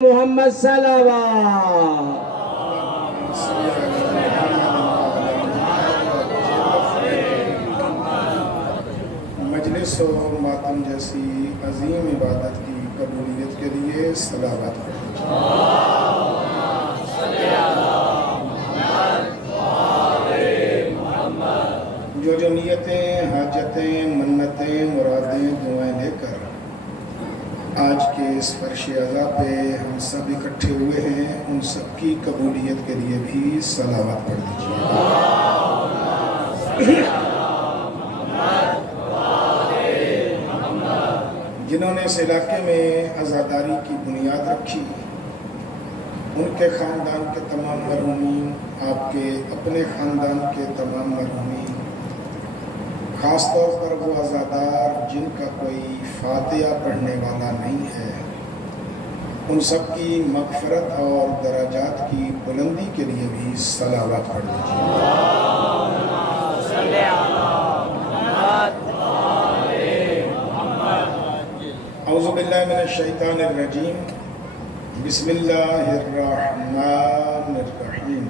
محمد صلوات مجلس و ماتم جیسی عظیم عبادت کی قبولیت کے لیے صلوات جو نیتیں، حاجتیں، منتیں، مرادیں، دعائیں لے کر آج کے اس فرش عزا پہ ہم سب اکٹھے ہوئے ہیں، ان سب کی قبولیت کے لیے بھی صلوات پڑھ دیجیے. جنہوں نے اس علاقے میں عزاداری کی بنیاد رکھی، ان کے خاندان کے تمام مرحومین، آپ کے اپنے خاندان کے تمام مرحومین، خاص طور پر وہ عزادار جن کا کوئی فاتحہ پڑھنے والا نہیں ہے، ان سب کی مغفرت اور درجات کی بلندی کے لیے بھی صلوات پڑھ دیجیے. اعوذ باللہ من الشیطان الرجیم، بسم اللہ الرحمن الرحیم.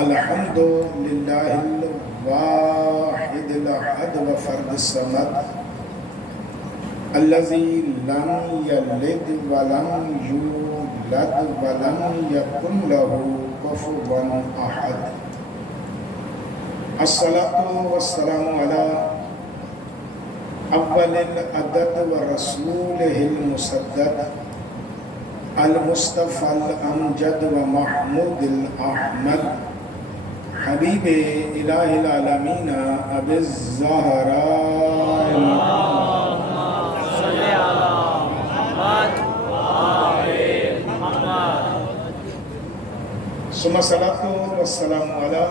الحمد للہ الواحد الاحد وفرد الصمد الذی لم یلد ولم یولد ولم یکن لہ کفوا احد. الصلاۃ والسلام علی اول العدد ورسولہ المسدد المصطفى الامجد ومحمود الاحمد حبیب الہ العالمین ابی الزہراء ثم الصلاۃ والسلام علی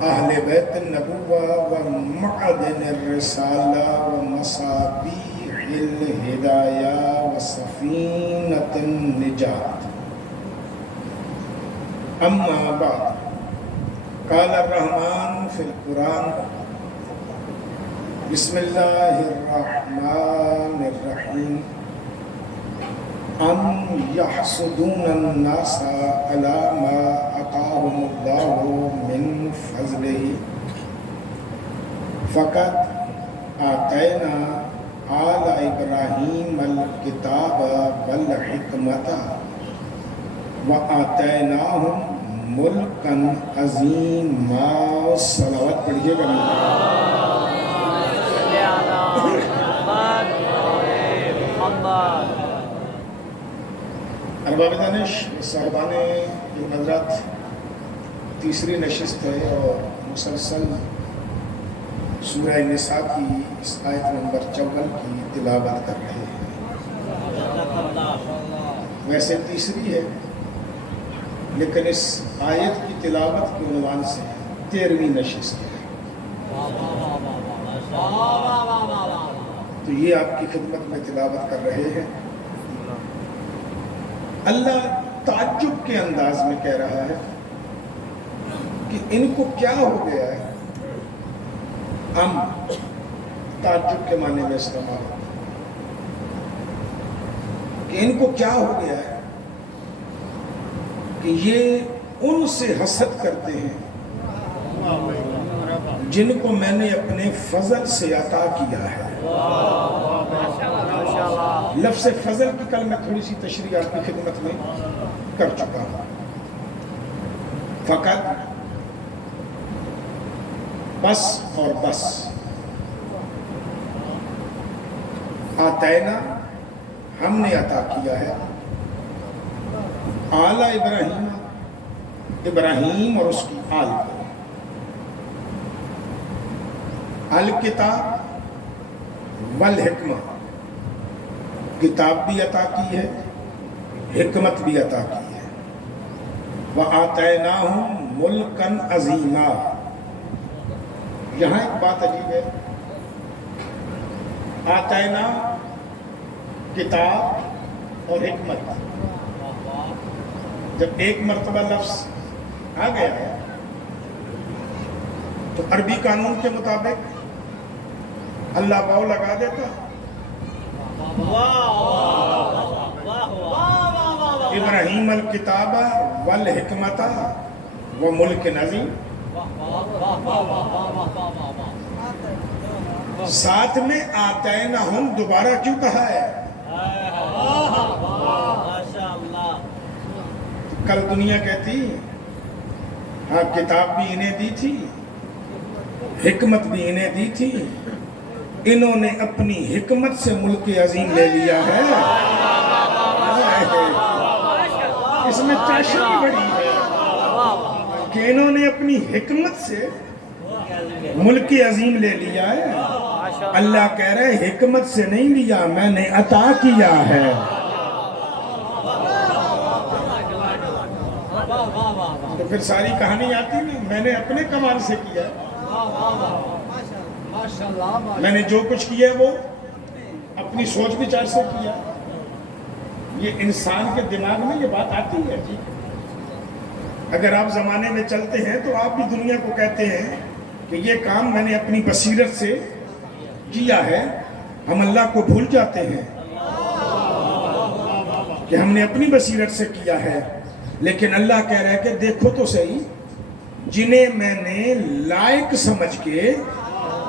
اہل بیت النبوہ ومعدن الرسالہ ومصابیح الہدایہ وسفینۃ النجات. اما بعد، قال الرحمن فی القرآن، بسم اللہ الرحمن الرحیم. ام یحسدون الناس علی ما آتاہم اللہ من فضلہ فقد آتینا آل ابراہیم الکتاب والحکمت وآتیناہم ملکا عظیما. صلوات پڑھیے گا. ارباب دانش صاحبان یہ حضرات، تیسری نشست ہے اور مسلسل سورہ نساء کی اس آیت نمبر 54 کی تلاوت کر رہے ہیں. ویسے تیسری ہے، لیکن اس آیت کی تلاوت کے عنوان سے 13ویں نشست ہے. تو یہ آپ کی خدمت میں تلاوت کر رہے ہیں. اللہ تعجب کے انداز میں کہہ رہا ہے کہ ان کو کیا ہو گیا ہے. ہم تعجب کے معنی میں استعمال ہوتا کہ ان کو کیا ہو گیا ہے کہ یہ ان سے حسد کرتے ہیں جن کو میں نے اپنے فضل سے عطا کیا ہے. لفظ فضل کی کل میں تھوڑی سی تشریح آپ کی خدمت میں کر چکا ہوں. فقط، بس اور بس. آتینا، ہم نے عطا کیا ہے. آل ابراہیم، ابراہیم اور اس کی آل کو. الکتاب والحکمہ، کتاب بھی عطا کی ہے، حکمت بھی عطا کی ہے. وَآتَيْنَاهُمْ مُلْكًا عَظِيمًا. یہاں ایک بات عجیب ہے. آتینا، کتاب اور حکمت، جب ایک مرتبہ لفظ آ گیا ہے تو عربی قانون کے مطابق اللہ باؤ لگا دیتا ابراہیم الکتاب والحکمت وملک عظیم، ساتھ میں آتینہم دوبارہ کیوں کہا ہے؟ کل دنیا کہتی ہاں کتاب بھی انہیں دی تھی، حکمت بھی انہیں دی تھی، انہوں نے اپنی حکمت سے ملک عظیم لے لیا ہے۔ اس میں چاشنی بڑی ہے کہ انہوں نے اپنی حکمت سے ملک عظیم لے لیا ہے۔ اللہ کہہ رہے حکمت سے نہیں لیا، میں نے عطا کیا ہے۔ تو پھر ساری کہانی آتی نہیں، میں نے اپنے کمال سے کیا، میں نے جو کچھ کیا وہ اپنی سوچ وچار سے کیا۔ یہ انسان کے دماغ میں یہ بات آتی ہے جی۔ اگر آپ زمانے میں چلتے ہیں تو آپ بھی دنیا کو کہتے ہیں کہ یہ کام میں نے اپنی بصیرت سے کیا ہے، ہم اللہ کو بھول جاتے ہیں کہ ہم نے اپنی بصیرت سے کیا ہے۔ لیکن اللہ کہہ رہا ہے کہ دیکھو تو صحیح، جنہیں میں نے لائق سمجھ کے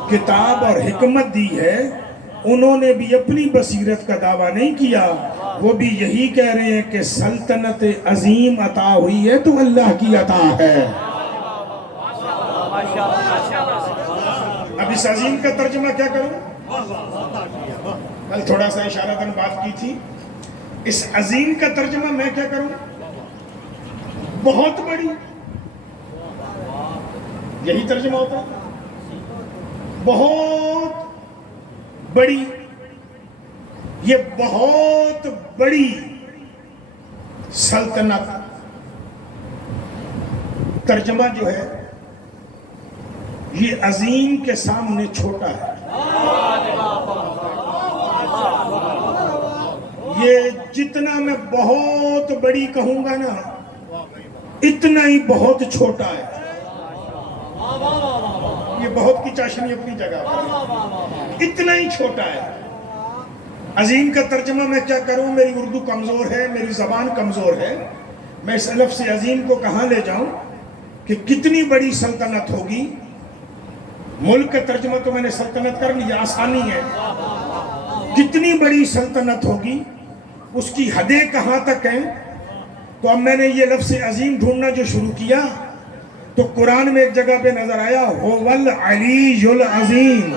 کتاب اور حکمت دی ہے انہوں نے بھی اپنی بصیرت کا دعویٰ نہیں کیا، وہ بھی یہی کہہ رہے ہیں کہ سلطنت عظیم عطا ہوئی ہے تو اللہ کی عطا ہے۔ اب اس عظیم کا ترجمہ کیا کروں؟ کل تھوڑا سا اشارتاً بات کی تھی، اس عظیم کا ترجمہ میں کیا کروں؟ بہت بڑی، یہی ترجمہ ہوتا ہے، بہت بڑی، یہ بہت بڑی سلطنت۔ ترجمہ جو ہے یہ عظیم کے سامنے چھوٹا ہے، یہ جتنا میں بہت بڑی کہوں گا نا اتنا ہی بہت چھوٹا ہے۔ یہ بہت کی چاشنی اپنی جگہ پر، اتنا ہی چھوٹا ہے۔ عظیم کا ترجمہ میں کیا کروں؟ میری اردو کمزور ہے، میری زبان کمزور ہے، میں اس لفظ عظیم کو کہاں لے جاؤں کہ کتنی بڑی سلطنت ہوگی؟ ملک کا ترجمہ تو میں نے سلطنت کر لیا، آسانی ہے۔ کتنی بڑی سلطنت ہوگی، اس کی حدیں کہاں تک ہیں؟ تو اب میں نے یہ لفظ عظیم ڈھونڈنا جو شروع کیا تو قرآن میں ایک جگہ پہ نظر آیا هو العلی العظیم،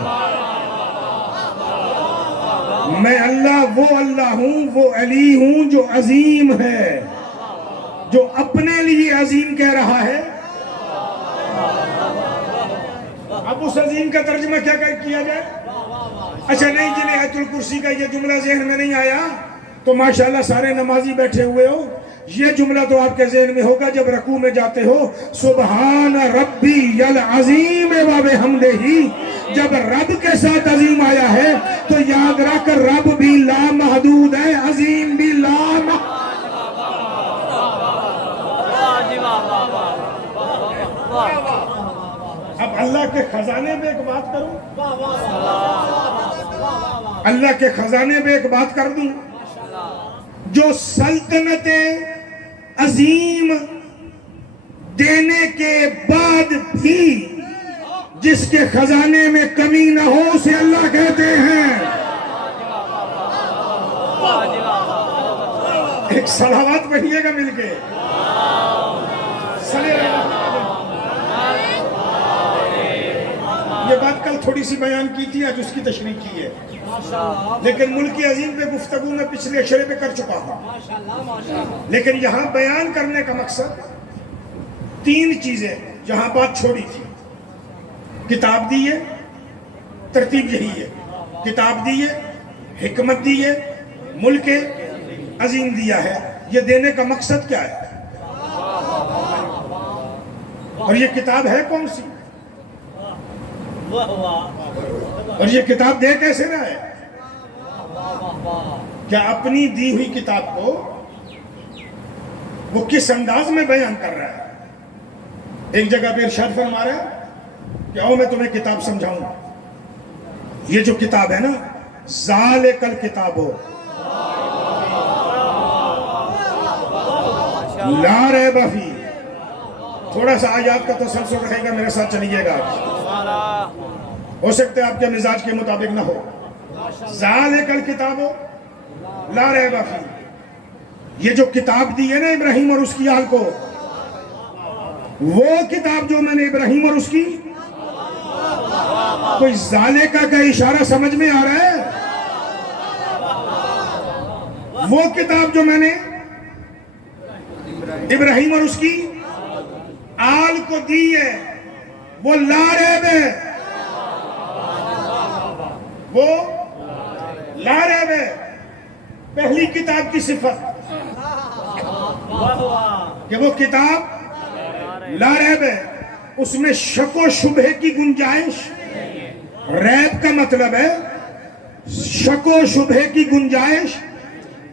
میں اللہ ہوں، وہ علی ہوں جو عظیم ہے، جو اپنے لیے عظیم کہہ رہا ہے۔ اب اس عظیم کا ترجمہ کیا کیا جائے؟ اچھا نہیں، جنہیں آیت الکرسی کا یہ جملہ ذہن میں نہیں آیا تو ماشاءاللہ سارے نمازی بیٹھے ہوئے ہو، یہ جملہ تو آپ کے ذہن میں ہوگا جب رکوع میں جاتے ہو، سبحان ربی العظیم و بحمدہ۔ جب رب کے ساتھ عظیم آیا ہے تو یاد رکھ رب بھی لامحدود ہے، عظیم بھی لامحدود۔ اب اللہ کے خزانے میں ایک بات کروں، اللہ کے خزانے میں ایک بات کر دوں، جو سلطنت عظیم دینے کے بعد بھی جس کے خزانے میں کمی نہ ہو اسے اللہ کہتے ہیں۔ ایک صلوات پڑھیے گا مل کے، یہ بات کل تھوڑی سی بیان کی تھی، آج اس کی تشریح کی ہے، لیکن ملک عظیم پہ گفتگو میں پچھلے اشرے پہ کر چکا ہوں۔ لیکن یہاں بیان کرنے کا مقصد تین چیزیں جہاں بات چھوڑی تھی، کتاب دی ہے، ترتیب یہی ہے، کتاب دی ہے، حکمت دی ہے، ملک عظیم دیا ہے۔ یہ دینے کا مقصد کیا ہے؟ اور یہ کتاب ہے کون سی؟ اور یہ کتاب دے کیسے رہا ہے؟ کیا اپنی دی ہوئی کتاب کو وہ کس انداز میں بیان کر رہا ہے؟ ایک جگہ پہ ارشاد فرما رہا ہے کہ آؤ میں تمہیں کتاب سمجھاؤں، یہ جو کتاب ہے نا ذالک الکتاب لا ریب فیہ. تھوڑا سا آیات کا تسلسل رہے گا، میرے ساتھ چلیے گا. ہو سکتا ہے آپ کے مزاج کے مطابق نہ ہو. ذالک الکتاب لا ریب فیہ، یہ جو کتاب دی ہے نا ابراہیم اور اس کی آل کو، وہ کتاب جو میں نے ابراہیم اور اس کی، کوئی ذالکہ کا اشارہ سمجھ میں آ رہا ہے؟ وہ کتاب جو میں نے ابراہیم اور اس کی آل کو دی ہے، وہ لا ریب ہے، وہ لا ریب ہے. پہلی کتاب کی صفت کہ وہ کتاب لا ریب ہے، اس میں شک و شبہ کی گنجائش. ریب کا مطلب ہے شک و شبہ کی گنجائش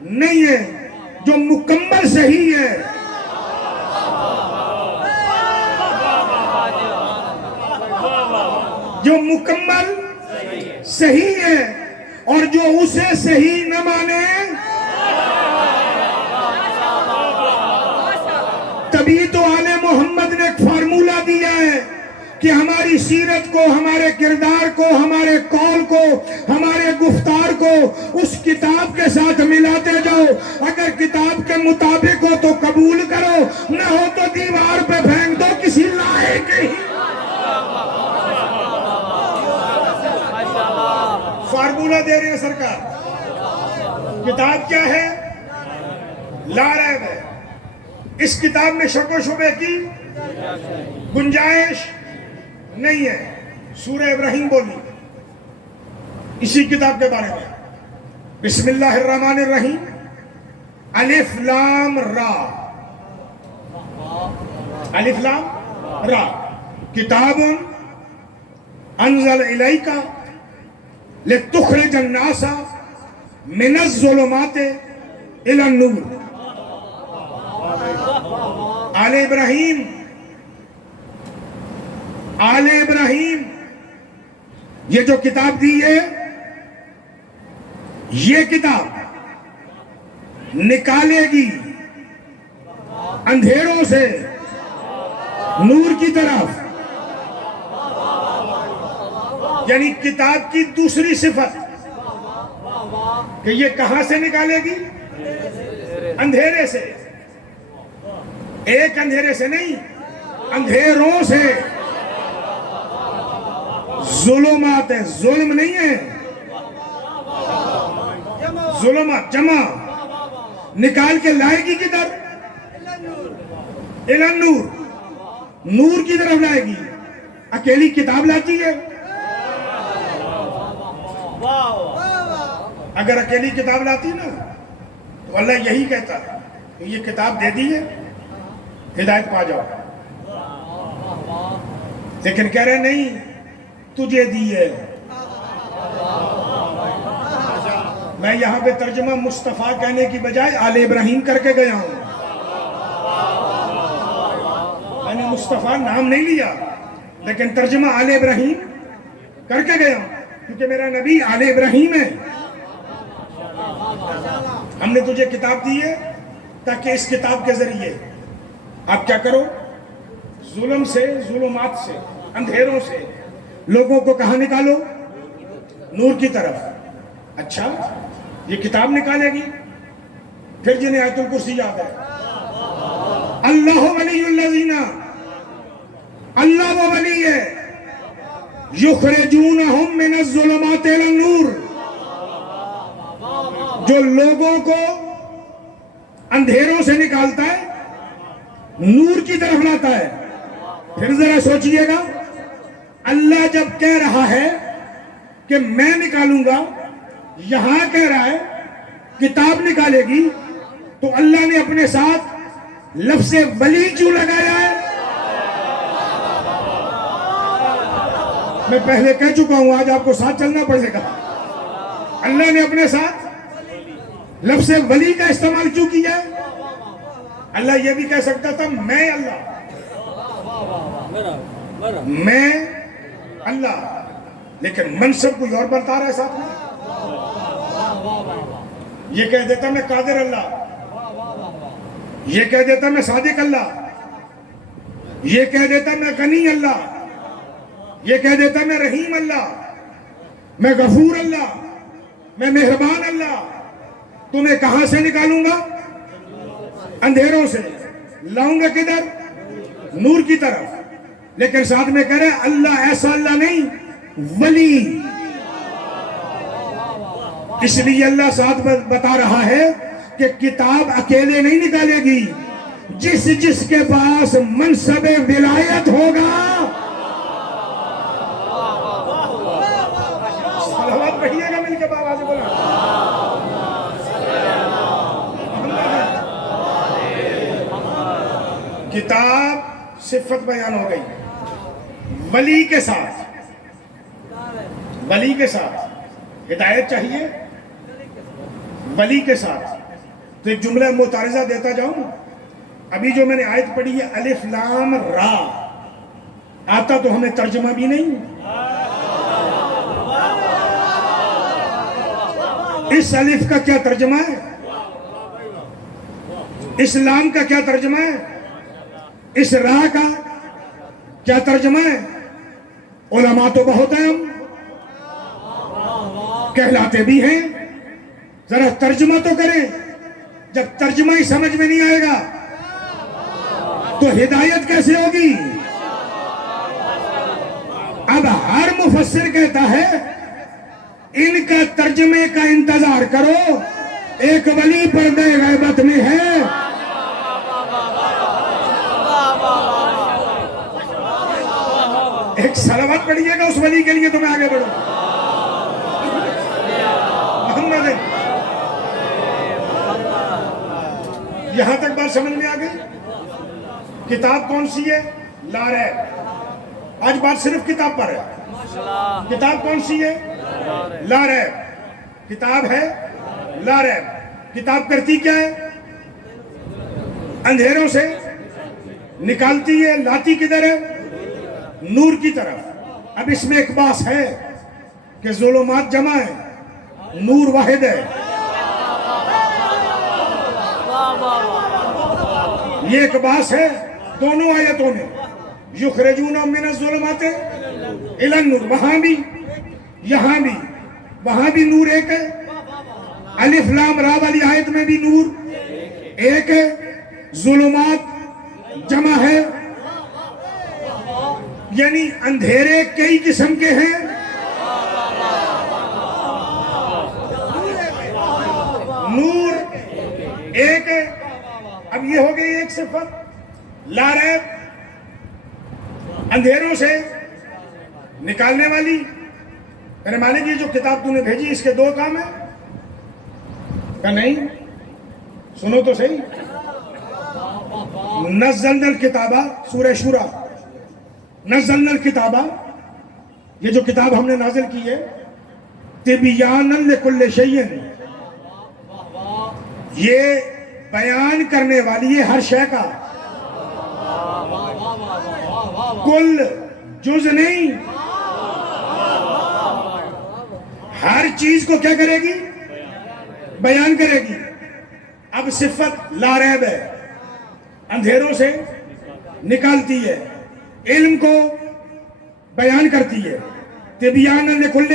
نہیں ہے، جو مکمل صحیح ہے. جو مکمل صحیح ہے، اور جو اسے صحیح نہ مانے تبھی تو آل محمد نے ایک فارمولہ دیا ہے کہ ہماری سیرت کو، ہمارے کردار کو، ہمارے قول کو، ہمارے گفتار کو اس کتاب کے ساتھ ملاتے جاؤ. اگر کتاب کے مطابق ہو تو قبول کرو، نہ ہو تو دیوار پہ پھینک دو کسی لائق ہی. فارمولہ دے رہے ہیں سرکار. کتاب کیا ہے؟ لا ریب ہے. اس کتاب میں شک و شبہ کی گنجائش نہیں ہے. سورہ ابراہیم بولی اسی کتاب کے بارے میں. بسم اللہ الرحمن الرحیم. الف لام را. الف لام را. کتاب انزل الیک لتخرج الناس من الظلمات الی النور. آل ابراہیم، آل ابراہیم یہ جو کتاب دی ہے، یہ کتاب نکالے گی اندھیروں سے نور کی طرف. یعنی کتاب کی دوسری صفت کہ یہ کہاں سے نکالے گی؟ اندھیرے سے. ایک اندھیرے سے نہیں، اندھیروں سے. ظلمات ہے، ظلم نہیں ہے. ظلمات جمع نکال کے لائے گی کدھر؟ الی النور. نور کی طرف لائے گی. اکیلی کتاب لاتی ہے؟ اگر اکیلی کتاب لاتی نا تو اللہ یہی کہتا کہ یہ کتاب دے دی ہے، ہدایت پا جاؤ. لیکن کہہ رہے نہیں، تجھے دی ہے. میں یہاں پہ ترجمہ مصطفیٰ کہنے کی بجائے آل ابراہیم کر کے گیا ہوں. میں نے مصطفیٰ نام نہیں لیا، لیکن ترجمہ آل ابراہیم کر کے گیا ہوں، کیونکہ میرا نبی آل ابراہیم ہے. ہم نے تجھے کتاب دی ہے تاکہ اس کتاب کے ذریعے آپ کیا کرو؟ ظلم سے، ظلمات سے، اندھیروں سے لوگوں کو کہاں نکالو؟ نور کی طرف. اچھا، یہ کتاب نکالے گی. پھر جنہیں آیت الکرسی یاد ہے، اللہ ولی الذین، اللہ وہ ولی ہے یخرجونہم من الظلمات الی النور، جو لوگوں کو اندھیروں سے نکالتا ہے نور کی طرف لاتا ہے. پھر ذرا سوچئے گا، اللہ جب کہہ رہا ہے کہ میں نکالوں گا، یہاں کہہ رہا ہے کتاب نکالے گی، تو اللہ نے اپنے ساتھ لفظ ولی کیوں لگایا ہے؟ میں پہلے کہہ چکا ہوں، آج آپ کو ساتھ چلنا پڑے گا. اللہ نے اپنے ساتھ لفظ ولی کا استعمال کیوں کیا ہے؟ اللہ یہ بھی کہہ سکتا تھا میں اللہ، میں اللہ، لیکن منصب کوئی اور بتا رہا ہے ساتھ میں. یہ کہہ دیتا میں قادر اللہ، یہ کہہ دیتا میں صادق اللہ، یہ کہہ دیتا میں غنی اللہ، یہ کہہ دیتا میں رحیم اللہ، میں غفور اللہ، میں مہربان اللہ. تمہیں کہاں سے نکالوں گا؟ اندھیروں سے. لاؤں گا کدھر؟ نور کی طرف. لیکن ساتھ میں کہہ رہے اللہ ایسا اللہ نہیں، ولی. اس لیے اللہ ساتھ بتا رہا ہے کہ کتاب اکیلے نہیں نکالے گی، جس جس کے پاس منصب ولایت ہوگا. صلوات پڑھیے گا مل کے بابا سے بولا. کتاب صفت بیان ہو گئی. ولی کے ساتھ، ولی کے ساتھ ہدایت چاہیے. ولی کے ساتھ تو ایک جملہ متعارضہ دیتا جاؤں. ابھی جو میں نے آیت پڑھی ہے الف لام را، آتا تو ہمیں ترجمہ بھی نہیں. اس الف کا کیا ترجمہ ہے؟ اس لام کا کیا ترجمہ ہے؟ اس را کا کیا ترجمہ ہے؟ علماء تو بہت ہیں، ہم کہلاتے بھی ہیں. ذرا ترجمہ تو کریں. جب ترجمہ ہی سمجھ میں نہیں آئے گا تو ہدایت کیسے ہوگی؟ اب ہر مفسر کہتا ہے ان کا ترجمے کا انتظار کرو، ایک ولی پردہ غیبت میں ہے. ایک صلوات پڑھیے گا اس ولی کے لیے تو میں آگے بڑھوں. محمد یہاں تک بات سمجھ میں آ گئی. کتاب کون سی ہے؟ لا ریب. آج بات صرف کتاب پر ہے. کتاب کون سی ہے؟ لا ریب. کتاب ہے لا ریب. کتاب کرتی کیا ہے؟ اندھیروں سے نکالتی ہے. لاتی کدھر ہے؟ نور کی طرف. اب اس میں ایک باس ہے کہ ظلمات جمع ہے، نور واحد ہے. یہ ایک باس ہے دونوں آیتوں میں. یخرجون من الظلمات الی النور، وہاں بھی یہاں بھی. وہاں بھی نور ایک ہے. الف لام را والی آیت میں بھی نور ایک ہے. ظلمات جمع ہے، یعنی اندھیرے کئی قسم کے ہیں. نور ایک ہے. اب یہ ہو گئی ایک صفت لا ریب، اندھیروں سے نکالنے والی. میرے مالک یہ جو کتاب تو نے بھیجی اس کے دو کام ہیں. کہ نہیں؟ سنو تو صحیح. نزلنا الکتابہ، سورہ شورى، نزلنا الکتابہ، یہ جو کتاب ہم نے نازل کی ہے، تبیانا لکل شیء، یہ بیان کرنے والی ہے ہر شے کا. کل جز نہیں، ہر چیز کو کیا کرے گی؟ بیان کرے گی. اب صفت لا ریب ہے، اندھیروں سے نکالتی ہے، علم کو بیان کرتی ہے. تبیانا لکل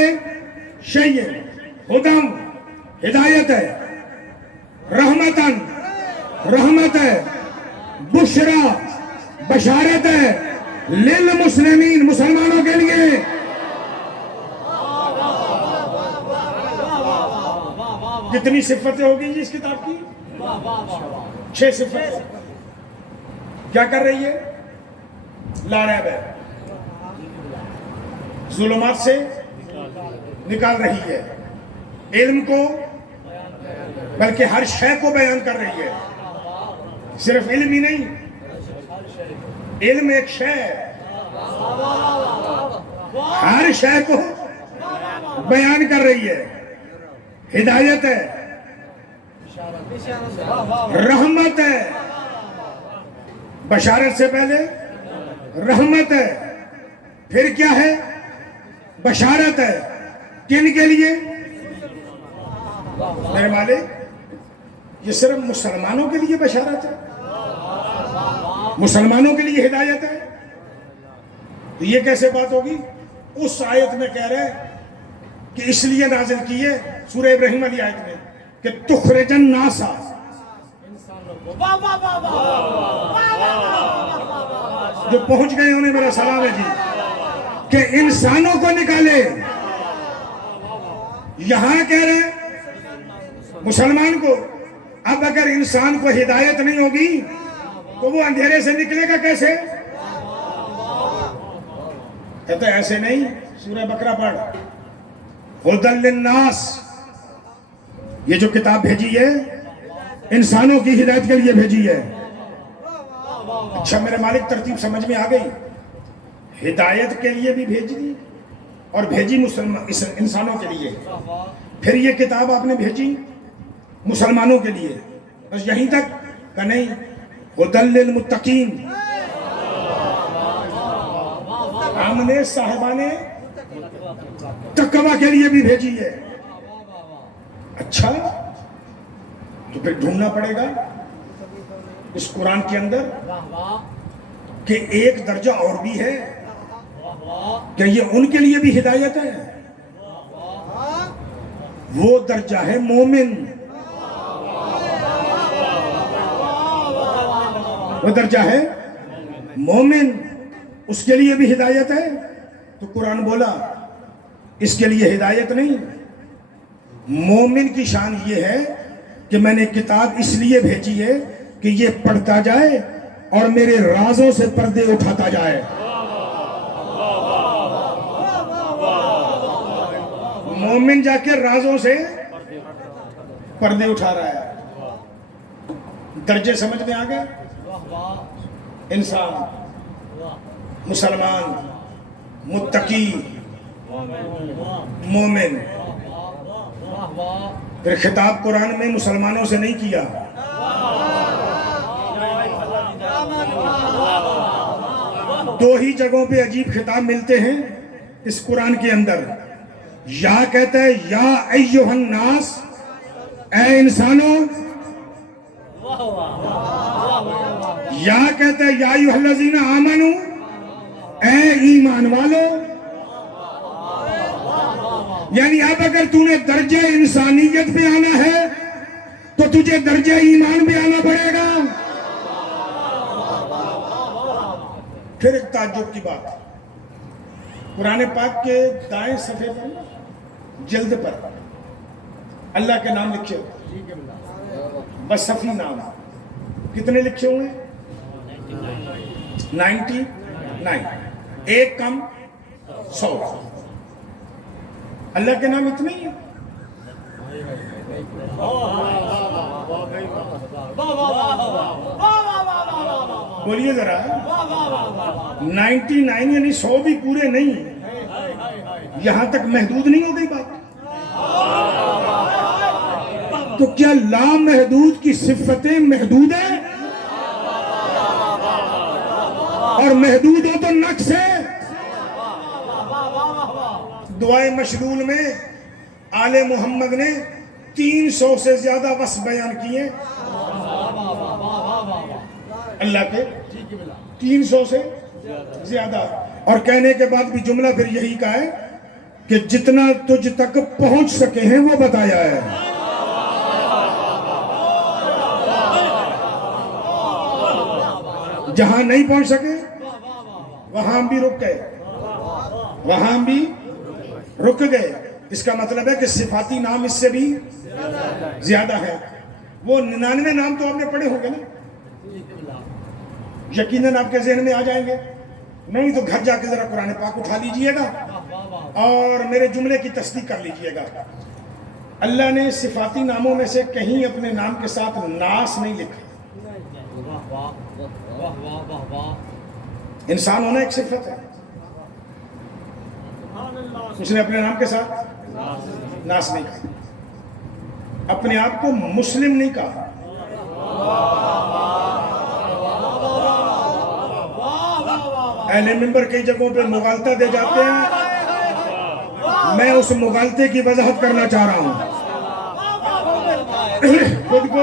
شیء، ہدی، ہدایت ہے. رحمتاً، رحمت ہے. بشرا، بشارت ہے. للمسلمین، مسلمانوں کے لیے. کتنی صفتیں ہو گئی اس کتاب کی؟ 6 صفتیں. کیا کر رہی ہے؟ لا ریب ہے، ظلمات سے نکال رہی ہے. علم کو بلکہ ہر شے کو بیان کر رہی ہے. صرف علم ہی نہیں، علم ایک شے ہے، ہر شے کو بیان کر رہی ہے. ہدایت ہے، رحمت ہے. بشارت سے پہلے رحمت ہے، پھر کیا ہے؟ بشارت ہے. کن کے لیے؟ میرے مالک یہ صرف مسلمانوں کے لیے بشارت ہے، مسلمانوں کے لیے ہدایت ہے؟ تو یہ کیسے بات ہوگی؟ اس آیت میں کہہ رہے کہ اس لیے نازل کیے سورہ ابراہیم والی آیت میں کہ تخرج الناس، جو پہنچ گئے انہیں میرا سلام ہے جی، کہ انسانوں کو نکالے۔ یہاں کہہ رہے ہیں مسلمان کو، اب اگر انسان کو ہدایت نہیں ہوگی تو وہ اندھیرے سے نکلے گا کیسے؟ کہتے ایسے نہیں، سورہ بقرہ پڑھ، ہدی للناس، یہ جو کتاب بھیجی ہے انسانوں کی ہدایت کے لیے بھیجی ہے۔ اچھا میرے مالک ترتیب سمجھ میں آ گئی، ہدایت کے لیے بھی بھیج دی اور بھیجی انسانوں کے لیے، پھر یہ کتاب آپ نے بھیجی مسلمانوں کے لیے، بس یہیں تک کہ نہیں، ہدی للمتقین، ہم نے صاحبان تقوی کے لیے بھی بھیجی ہے۔ اچھا تو پھر ڈھونڈنا پڑے گا اس قرآن کے اندر کہ ایک درجہ اور بھی ہے کہ یہ ان کے لیے بھی ہدایت ہے، وہ درجہ ہے مومن، وہ درجہ ہے مومن، اس کے لیے بھی ہدایت ہے۔ تو قرآن بولا اس کے لیے ہدایت نہیں، مومن کی شان یہ ہے کہ میں نے کتاب اس لیے بھیجی ہے کہ یہ پڑھتا جائے اور میرے رازوں سے پردے اٹھاتا جائے۔ مومن جا کے رازوں سے پردے اٹھا رہا ہے۔ درجے سمجھ میں آ گئے؟ انسان، مسلمان، متقی، مومن۔ پھر خطاب قرآن میں مسلمانوں سے نہیں کیا، دو ہی جگہوں پہ عجیب خطاب ملتے ہیں اس قرآن کے اندر۔ یا کہتا ہے یا ایھا الناس، اے انسانوں، یا کہتا ہے یا ایھا الذین آمنوا، اے ایمان والو۔ یعنی اب اگر تو نے درجہ انسانیت پہ آنا ہے تو تجھے درجہ ایمان پہ آنا پڑے گا۔ پھر ایک تعجب کی بات، قرآن پاک کے دائیں صفحے پر، جلد پر اللہ کے نام لکھے ہوئے، وصفی نام، کتنے لکھے ہوئے؟ 99، ایک کم 100۔ اللہ کے نام اتنے ہی ہیں۔ بولیے ذرا، 99 یعنی 100 بھی پورے نہیں، یہاں تک محدود نہیں ہو گئی بات؟ تو کیا لامحدود کی صفتیں محدود ہیں؟ اور محدود ہو تو نقص ہے۔ دعائے مشلول میں آل محمد نے 300 سے زیادہ وصف بیان کیے اللہ کے، 300 سے زیادہ، اور کہنے کے بعد بھی جملہ پھر یہی کا ہے کہ جتنا تجھ تک پہنچ سکے ہیں وہ بتایا ہے۔ جہاں نہیں پہنچ سکے وہاں بھی رک گئے، وہاں بھی رک گئے۔ اس کا مطلب ہے کہ صفاتی نام اس سے بھی زیادہ ہے۔ وہ 99 نام تو آپ نے پڑھے ہوں گے نا، یقیناً آپ کے ذہن میں آ جائیں گے، نہیں تو گھر جا کے ذرا قرآن پاک اٹھا لیجئے گا اور میرے جملے کی تصدیق کر لیجئے گا۔ اللہ نے صفاتی ناموں میں سے کہیں اپنے نام کے ساتھ ناس نہیں لکھا۔ انسان ہونا ایک صفت ہے، اس نے اپنے نام کے ساتھ ناس نہیں کہا، اپنے آپ کو مسلم نہیں کہا۔ اہل منبر کئی جگہوں پہ مغالطہ دے جاتے ہیں، میں اس مغالطے کی وضاحت کرنا چاہ رہا ہوں۔ خود کو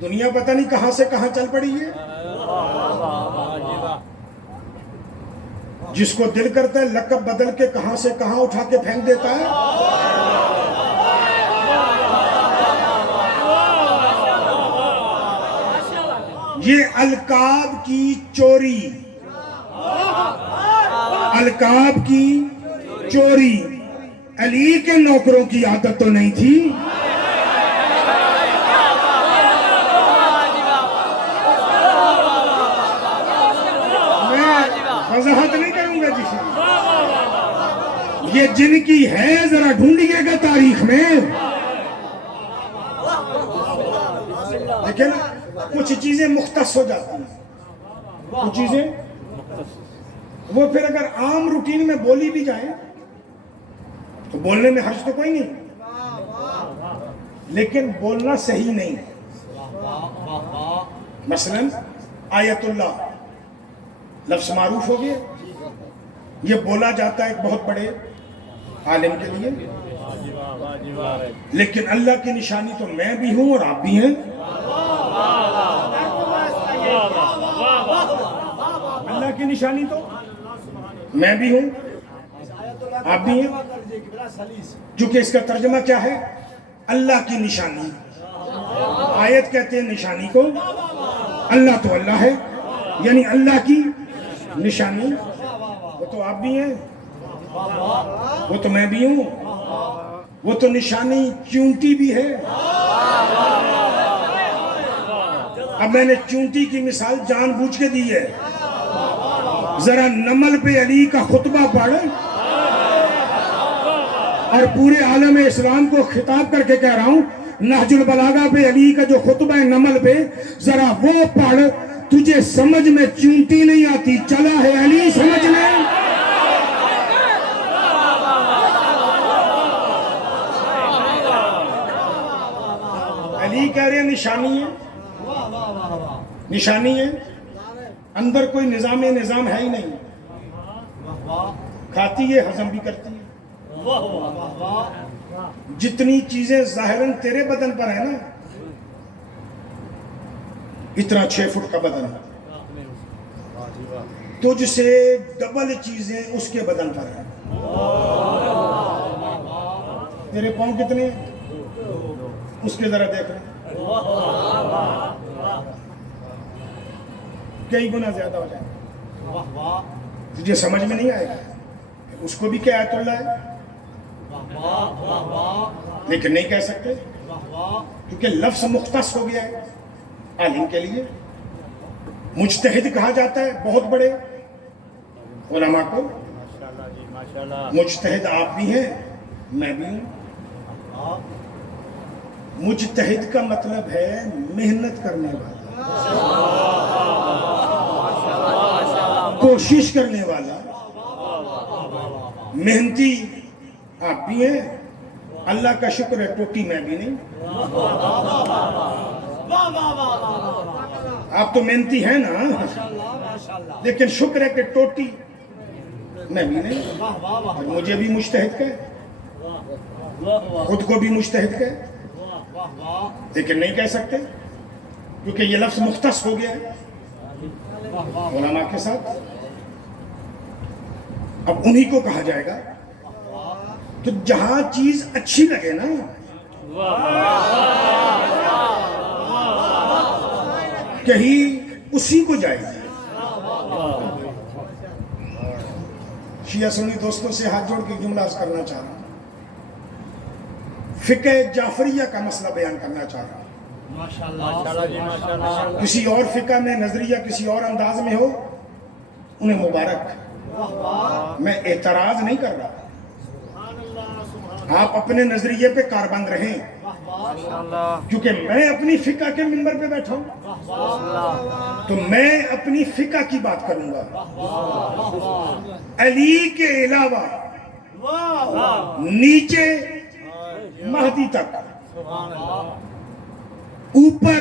دنیا پتہ نہیں کہاں سے کہاں چل پڑی ہے. جس کو دل کرتا ہے لقب بدل کے کہاں سے کہاں اٹھا کے پھینک دیتا ہے. یہ القاب کی چوری، القاب کی چوری علی کے نوکروں کی عادت تو نہیں تھی. وضاحت نہیں کروں گا جس یہ جن کی ہے ذرا ڈھونڈیے گا تاریخ میں. لیکن کچھ چیزیں مختص ہو جاتی ہیں، کچھ چیزیں وہ پھر اگر عام روٹین میں بولی بھی جائیں تو بولنے میں حرج تو کوئی نہیں، لیکن بولنا صحیح نہیں ہے. مثلا آیت اللہ لفظ معروف ہو گیا، یہ بولا جاتا ہے ایک بہت بڑے عالم کے لیے، لیکن اللہ کی نشانی تو میں بھی ہوں اور آپ بھی ہیں. اللہ کی نشانی تو میں بھی ہوں آپ بھی ہیں، چونکہ اس کا ترجمہ کیا ہے؟ اللہ کی نشانی. آیت کہتے ہیں نشانی کو، اللہ تو اللہ ہے، یعنی اللہ کی نشانی. وہ تو آپ بھی ہیں، وہ تو میں بھی ہوں، وہ تو نشانی چونٹی بھی ہے. اب میں نے چونٹی کی مثال جان بوجھ کے دی ہے. ذرا نمل پہ علی کا خطبہ پڑھ اور پورے عالم اسلام کو خطاب کر کے کہہ رہا ہوں، نہج البلاغہ پہ علی کا جو خطبہ ہے نمل پہ، ذرا وہ پڑھ. تجھے سمجھ میں چونٹی نہیں آتی، چلا ہے علی سمجھ میں. علی کہہ رہے ہیں نشانی ہے، نشانی ہے، اندر کوئی نظام ہے ہی نہیں. کھاتی ہے، ہضم بھی کرتی ہے. جتنی چیزیں ظاہراً تیرے بدن پر ہیں نا، اتنا 6 فٹ کا بدن ہے، تجھ سے ڈبل چیزیں اس کے بدن پر ہیں. تیرے پاؤں کتنے اس کے ذرا دیکھ رہے کئی گنا زیادہ ہو جائے. تجھے سمجھ میں نہیں آئے گا اس کو بھی کیا آیت اللہ ہے، لیکن نہیں کہہ سکتے کیونکہ لفظ مختص ہو گیا ہے. عالم کے لیے مجتہد کہا جاتا ہے، بہت بڑے علماء کو. مجتہد آپ بھی ہیں، میں بھی ہوں. مجتہد کا مطلب ہے محنت کرنے والا، کوشش کرنے والا، محنتی. آپ بھی ہیں، اللہ کا شکر ہے ٹوٹی میں بھی نہیں. آپ تو محنتی ہیں نا، لیکن شکر ہے کہ ٹوٹی میں بھی نہیں. اور مجھے بھی مجتہد کہے، خود کو بھی مجتہد کہے، لیکن نہیں کہہ سکتے کیونکہ یہ لفظ مختص ہو گیا ہے علماء کے ساتھ. اب انہی کو کہا جائے گا. تو جہاں چیز اچھی لگے نا، کہیں اسی کو جائے گی. شیعہ سنی دوستوں سے ہاتھ جوڑ کے جملہ عرض کرنا چاہ رہا ہوں، فقہ جعفریہ کا مسئلہ بیان کرنا چاہ رہا ہوں. کسی اور فقہ میں نظریہ کسی اور انداز میں ہو، انہیں مبارک. میں اعتراض نہیں کر رہا، آپ اپنے نظریے پہ کاربند رہیں، کیونکہ میں اپنی فقہ کے منبر پہ بیٹھا ہوں تو میں اپنی فقہ کی بات کروں گا. علی کے علاوہ نیچے مہدی تک، اوپر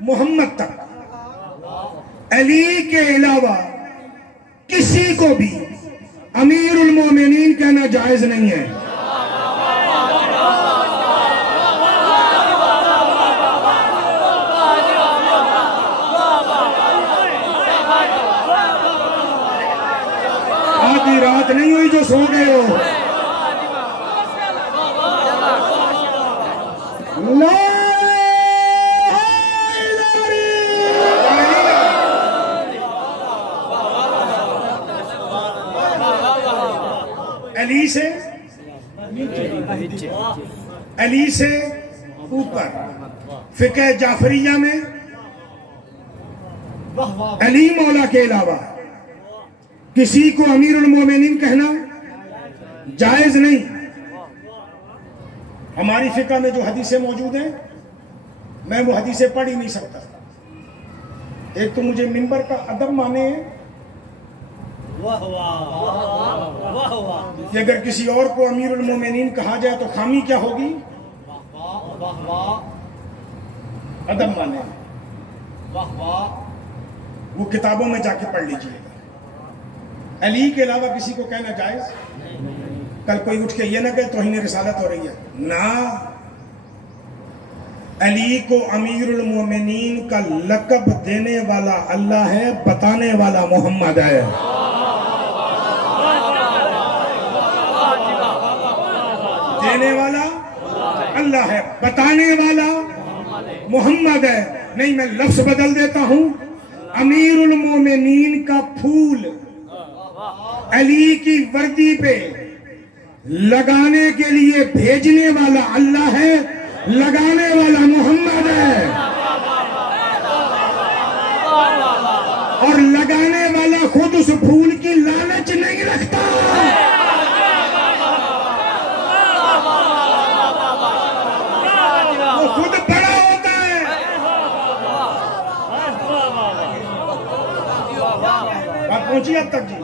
محمد تک، علی کے علاوہ کسی کو بھی امیر المومنین کہنا جائز نہیں ہے. بات نہیں ہوئی جو سو گئے ہو. علی سے اوپر فقہ جعفریہ میں علی مولا کے علاوہ کسی کو امیر المومنین کہنا جائز نہیں. ہماری فقہ میں جو حدیثیں موجود ہیں میں وہ حدیثیں پڑھ ہی نہیں سکتا. ایک تو مجھے منبر کا ادب مانے ہیں کہ اگر کسی اور کو امیر المومنین کہا جائے تو خامی کیا ہوگی؟ ادب مانے ہیں. وہ کتابوں میں جا کے پڑھ لیجئے گا. علی کے علاوہ کسی کو کہنا جائز؟ کل کوئی اٹھ کے یہ نہ کہے توہین رسالت ہو رہی ہے. نہ، علی کو امیر المومنین کا لقب دینے والا اللہ ہے، بتانے والا محمد ہے. دینے والا اللہ ہے، بتانے والا محمد ہے. نہیں، میں لفظ بدل دیتا ہوں. امیر المومنین کا پھول علی کی وردی پہ لگانے کے لیے بھیجنے والا اللہ ہے، لگانے والا محمد ہے. اور لگانے والا خود اس پھول کی لالچ نہیں رکھتا. وہ خود بڑا ہوتا ہے. بات پہنچی اب تک جی؟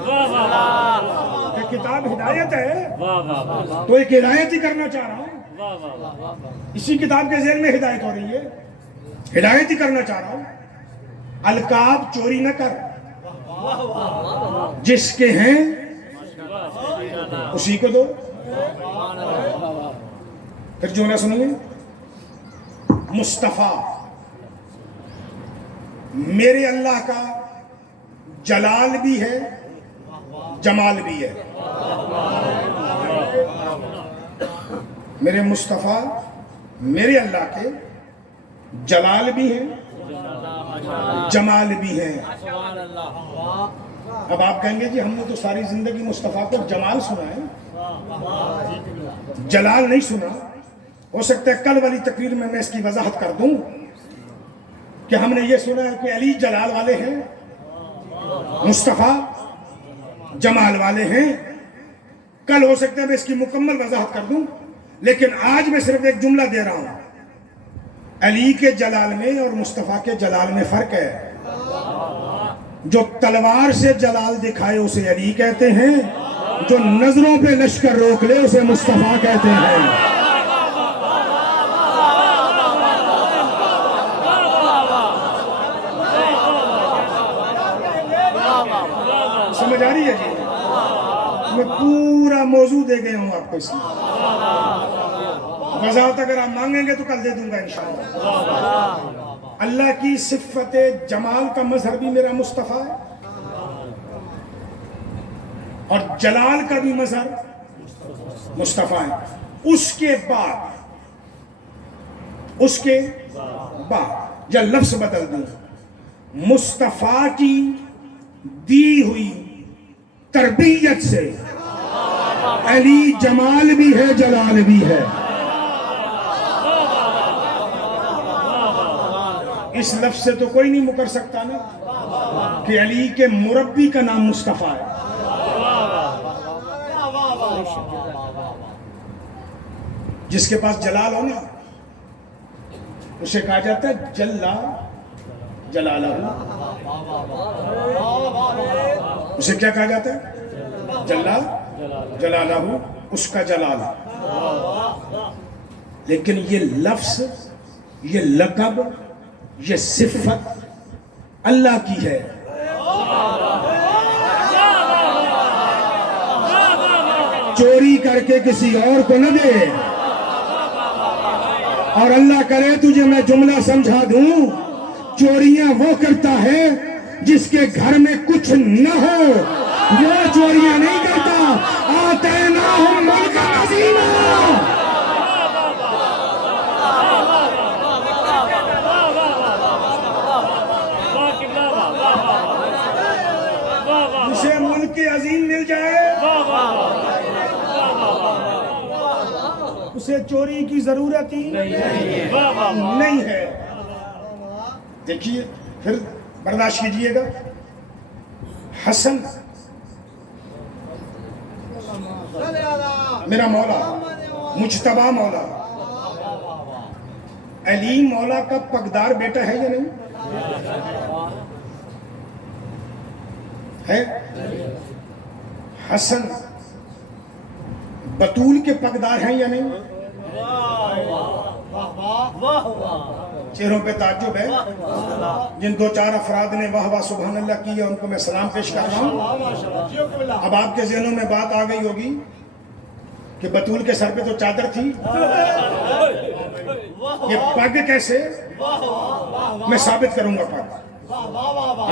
کہ کتاب ہدایت ہے تو ایک ہدایت ہی کرنا چاہ رہا ہوں. اسی کتاب کے ذیل میں ہدایت ہو رہی ہے، ہدایت ہی کرنا چاہ رہا ہوں. القاب چوری نہ کر، جس کے ہیں اسی کو دو. پھر جو نہ سنیں گے، مصطفیٰ میرے اللہ کا جلال بھی ہے، جمال بھی ہے. میرے مصطفیٰ میرے اللہ کے جلال بھی ہیں، جمال بھی ہیں. اب آپ کہیں گے جی ہم نے تو ساری زندگی مصطفیٰ کو جمال سنا ہے، جلال نہیں سنا. ہو سکتا ہے کل والی تقریر میں اس کی وضاحت کر دوں کہ ہم نے یہ سنا ہے کہ علی جلال والے ہیں، مصطفیٰ جمال والے ہیں. کل ہو سکتا ہے میں اس کی مکمل وضاحت کر دوں، لیکن آج میں صرف ایک جملہ دے رہا ہوں. علی کے جلال میں اور مصطفیٰ کے جلال میں فرق ہے. جو تلوار سے جلال دکھائے اسے علی کہتے ہیں، جو نظروں پہ لشکر روک لے اسے مصطفیٰ کہتے ہیں. سمجھ آ رہی ہے جی؟ میں پورا موضوع دے گیا ہوں آپ کو. اس میں وضاحت اگر آپ مانگیں گے تو کل دے دوں گا انشاءاللہ. اللہ کی صفت جمال کا مظہر بھی میرا مصطفیٰ ہے، اور جلال کا بھی مظہر مصطفیٰ ہے. اس کے بعد یا لفظ بدل دوں، مصطفیٰ کی دی ہوئی تربیت سے علی جمال بھی ہے، جلال بھی ہے. اس لفظ سے تو کوئی نہیں مکر سکتا نا کہ علی کے مربی کا نام مصطفیٰ ہے. جس کے پاس جلال ہو نا اسے کہا جاتا ہے جلا جلالہ. اسے کیا کہا جاتا ہے؟ جلا جلالہ، اس کا جلال. لیکن یہ لفظ، یہ لقب، یہ صفت اللہ کی ہے. چوری کر کے کسی اور کو نہ دے. اور اللہ کرے تجھے میں جملہ سمجھا دوں، چوریاں وہ کرتا ہے جس کے گھر میں کچھ نہ ہو، وہ چوریاں نہیں کرتا. وآتیناہم ملکا عظیما. جسے ملک عظیم مل جائے اسے چوری کی ضرورت ہی نہیں ہے. دیکھیے پھر برداشت کیجئے گا. حسن میرا مولا، مجتبی مولا، علی مولا کا پگدار بیٹا ہے یا نہیں ہے؟ حسن بطول کے پگدار ہیں یا نہیں؟ چہروں پہ تعجب ہے. جن دو چار افراد نے واہ واہ سبحان اللہ کی ہے ان کو میں سلام پیش کر رہا ہوں. اب آپ کے ذہنوں میں بات آ گئی ہوگی کہ بطول کے سر پہ تو چادر تھی، یہ پگ کیسے؟ میں ثابت کروں گا پگ،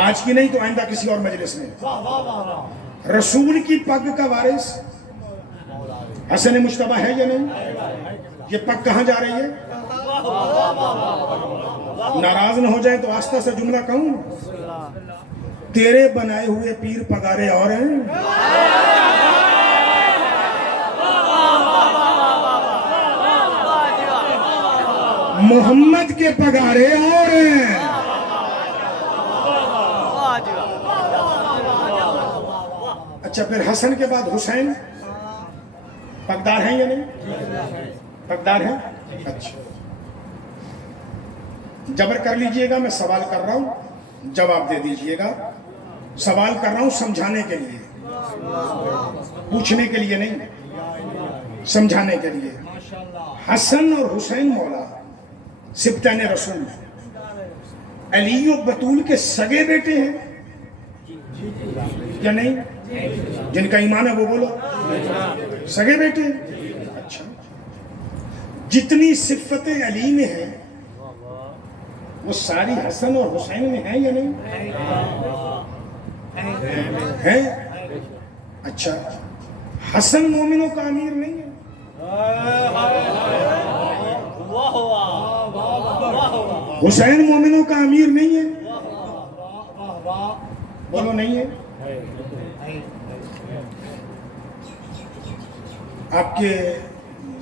آج کی نہیں تو آئندہ کسی اور مجلس میں. رسول کی پگ کا وارث حسن مجتبی ہے یا نہیں؟ یہ پگ کہاں جا رہی ہے؟ ناراض نہ ہو جائیں تو آستہ سے جملہ کہوں، تیرے بنائے ہوئے پیر پگارے اور ہیں. محمد کے پگارے اور ہیں. اچھا پھر حسن کے بعد حسین پگدار ہیں یا نہیں؟ پگدار ہیں. اچھا جبر کر لیجئے گا، میں سوال کر رہا ہوں جواب دے دیجئے گا. سوال کر رہا ہوں سمجھانے کے لیے، پوچھنے کے لیے نہیں، سمجھانے کے لیے. حسن اور حسین مولا سبطین رسول علی و بطول کے سگے بیٹے ہیں یا نہیں؟ جن کا ایمان ہے وہ بولو. سگے بیٹے ہیں. اچھا جتنی صفتیں علی میں ہیں وہ ساری حسن اور حسین میں ہیں یا نہیں ہیں؟ اچھا حسن مومنوں کا امیر نہیں ہے؟ حسین مومنوں کا امیر نہیں ہے؟ بولو نہیں ہے. آپ کے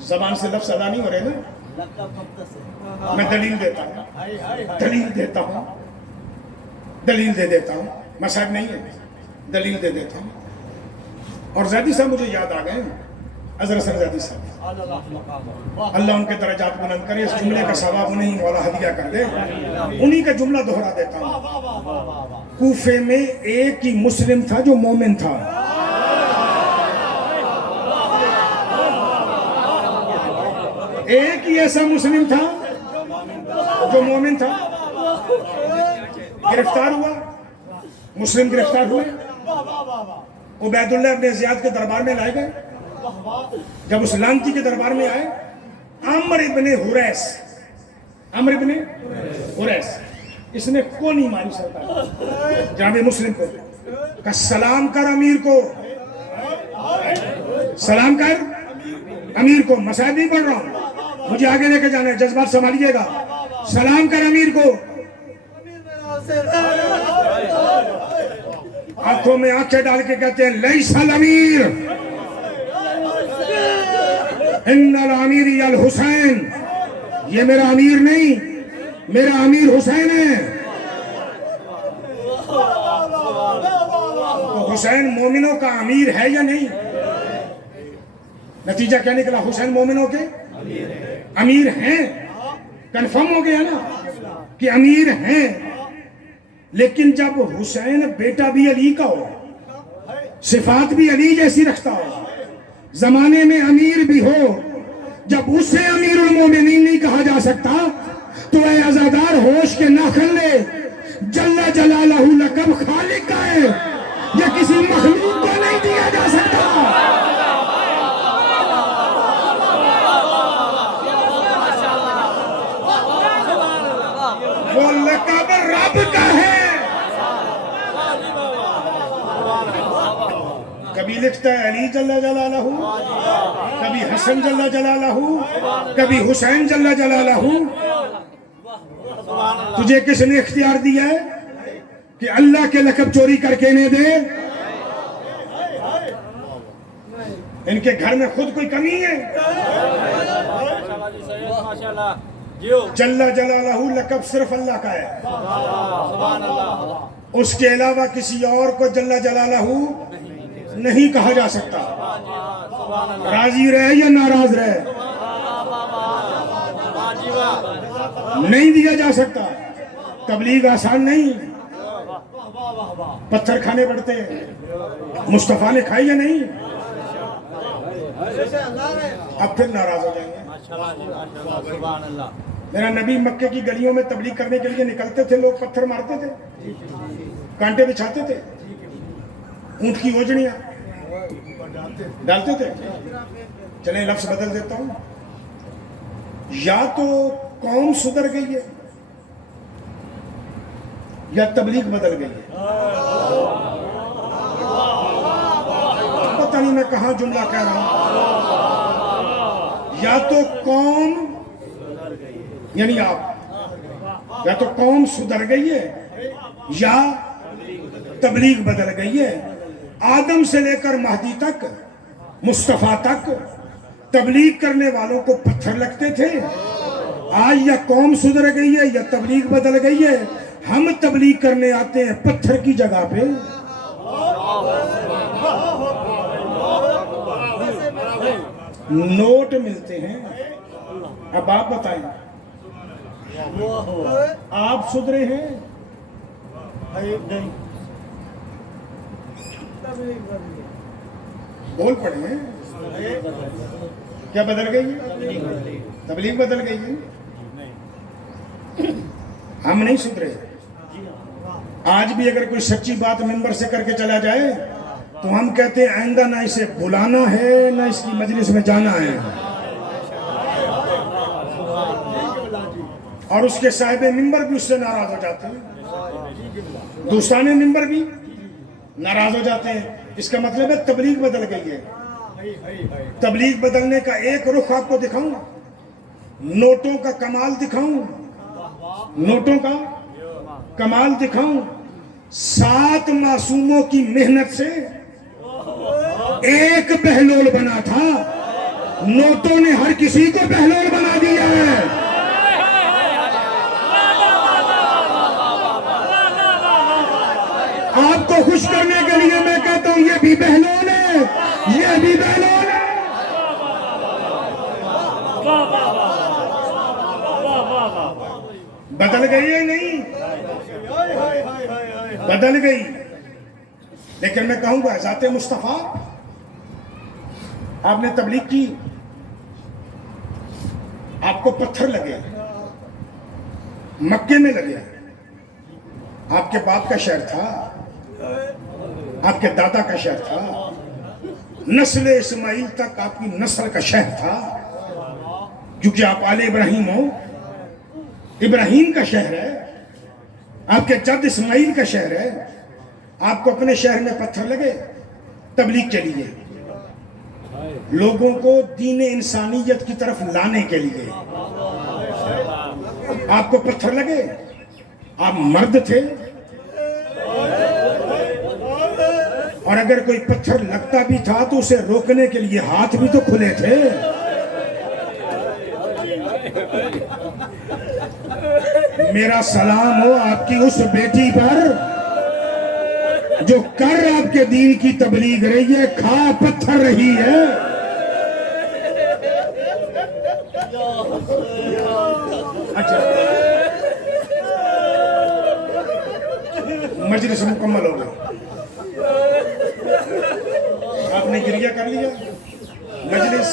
زبان سے لفظ ادا نہیں ہو رہے نا؟ میں دلیل دیتا ہوں، دلیل دیتا ہوں، دلیل دے دیتا ہوں. مسائل نہیں ہے، دلیل دے دیتا ہوں. اور زیدی صاحب مجھے یاد آ گئے، اظہر حسن زیدی صاحب، اللہ ان کے درجات بلند کرے. اس جملے کا ثواب انہیں مولا ہدیہ کر دے. انہی کا جملہ دہرا دیتا ہوں. کوفے میں ایک ہی مسلم تھا جو مومن تھا. ایک ہی ایسا مسلم تھا جو مومن تھا. گرفتار ہوا، مسلم گرفتار ہوئے، عبید اللہ ابن زیاد کے دربار میں لائے گئے. جب اس لانتی کے دربار میں آئے، عمر ابن حریث، عمر ابن حریث، اس نے کونی ماری سرکار جناب مسلم کو، کہ سلام کر امیر کو، سلام کر امیر کو. مسائل نہیں پڑھ رہا ہوں، مجھے آگے لے کے جانا ہے، جذبات سنبھالیے گا. سلام کر امیر کو. آنکھوں میں آنکھیں ڈال کے کہتے ہیں لیس الامیر ان الامیر الحسین، یہ میرا امیر نہیں، میرا امیر حسین ہے. تو حسین مومنوں کا امیر ہے یا نہیں؟ نتیجہ کیا نکلا؟ حسین مومنوں کے امیر ہیں. کنفرم ہو گیا نا کہ امیر ہیں. لیکن جب حسین بیٹا بھی علی کا ہو، صفات بھی علی جیسی رکھتا ہو، زمانے میں امیر بھی ہو، جب اسے امیر المومنین نہیں کہا جا سکتا تو اے عزادار ہوش کے ناخن لے. جل جلالہ لقب خالق کا ہے، یہ کسی مخلوق کو نہیں دیا جا سکتا. وہ لقب رب کا ہے. کبھی لکھتا ہے علی جل جلالہ، کبھی حسن جل جلالہ، کبھی حسین جل جلالہ۔ تجھے کس نے اختیار دیا ہے کہ اللہ کے لقب چوری کر کے انہیں دے؟ ان کے گھر میں خود کوئی کمی ہے؟ جل جلالہ لقب صرف اللہ کا ہے، اس کے علاوہ کسی اور کو جل جلالہ نہیں کہا جا سکتا، راضی رہے یا ناراض رہے، نہیں دیا جا سکتا۔ تبلیغ آسان نہیں، پتھر کھانے پڑتے ہیں۔ مصطفیٰ نے کھائی یا نہیں؟ اب پھر ناراض ہو جائیں گے۔ میرا نبی مکے کی گلیوں میں تبلیغ کرنے کے لیے نکلتے تھے، لوگ پتھر مارتے تھے، کانٹے بچھاتے تھے، اونٹ کی اوجڑیاں ڈالتے تھے۔ چلیں لفظ بدل دیتا ہوں، یا تو قوم سدھر گئی ہے یا تبلیغ بدل گئی ہے۔ پتہ نہیں میں کہاں جملہ کہہ رہا ہوں۔ یا تو قوم یعنی آپ، یا تو قوم سدھر گئی ہے یا تبلیغ بدل گئی ہے۔ آدم سے لے کر مہدی تک، مصطفیٰ تک تبلیغ کرنے والوں کو پتھر لگتے تھے۔ آج یا قوم سدھر گئی ہے یا تبلیغ بدل گئی ہے۔ ہم تبلیغ کرنے آتے ہیں پتھر کی جگہ پہ۔ نوٹ ملتے ہیں۔ اب آپ بتائیں، آپ سدھرے ہیں؟ بول پڑے ہیں، کیا بدل گئی ہے؟ تبلیغ بدل گئی ہے؟ ہم نہیں سدھرے۔ آج بھی اگر کوئی سچی بات ممبر سے کر کے چلا جائے تو ہم کہتے ہیں آئندہ نہ اسے بلانا ہے نہ اس کی مجلس میں جانا ہے، اور اس کے صاحب ممبر بھی اس سے ناراض ہو جاتے ہیں، دوستان ممبر بھی ناراض ہو جاتے ہیں۔ اس کا مطلب ہے تبلیغ بدل گئی ہے۔ تبلیغ بدلنے کا ایک رخ آپ کو دکھاؤں، نوٹوں کا کمال دکھاؤں، نوٹوں کا کمال دکھاؤں۔ 7 معصوموں کی محنت سے ایک بہلول بنا تھا، نوٹوں نے ہر کسی کو بہلول بنا دیا ہے۔ آپ کو خوش کرنے کے لیے میں کہتا ہوں یہ بھی بہلول ہے، یہ بھی بہلول ہے۔ بدل گئی ہے نہیں؟ بدل گئی، لیکن میں کہوں گا ذات مصطفیٰ، آپ نے تبلیغ کی، آپ کو پتھر لگے، مکے میں لگے، آپ کے باپ کا شہر تھا، آپ کے دادا کا شہر تھا، نسل اسماعیل تک آپ کی نسل کا شہر تھا، کیونکہ آپ آل ابراہیم ہو، ابراہیم کا شہر ہے، آپ کے جد اسماعیل کا شہر ہے۔ آپ کو اپنے شہر میں پتھر لگے، تبلیغ کے لیے، لوگوں کو دین انسانیت کی طرف لانے کے لیے آپ کو پتھر لگے۔ آپ مرد تھے، اور اگر کوئی پتھر لگتا بھی تھا تو اسے روکنے کے لیے ہاتھ بھی تو کھلے تھے۔ میرا سلام ہو آپ کی اس بیٹی پر جو کر آپ کے دین کی تبلیغ رہی ہے، کھا پتھر رہی ہے۔ اچھا، مجلس مکمل ہو گئی، آپ نے گریہ کر لیا، مجلس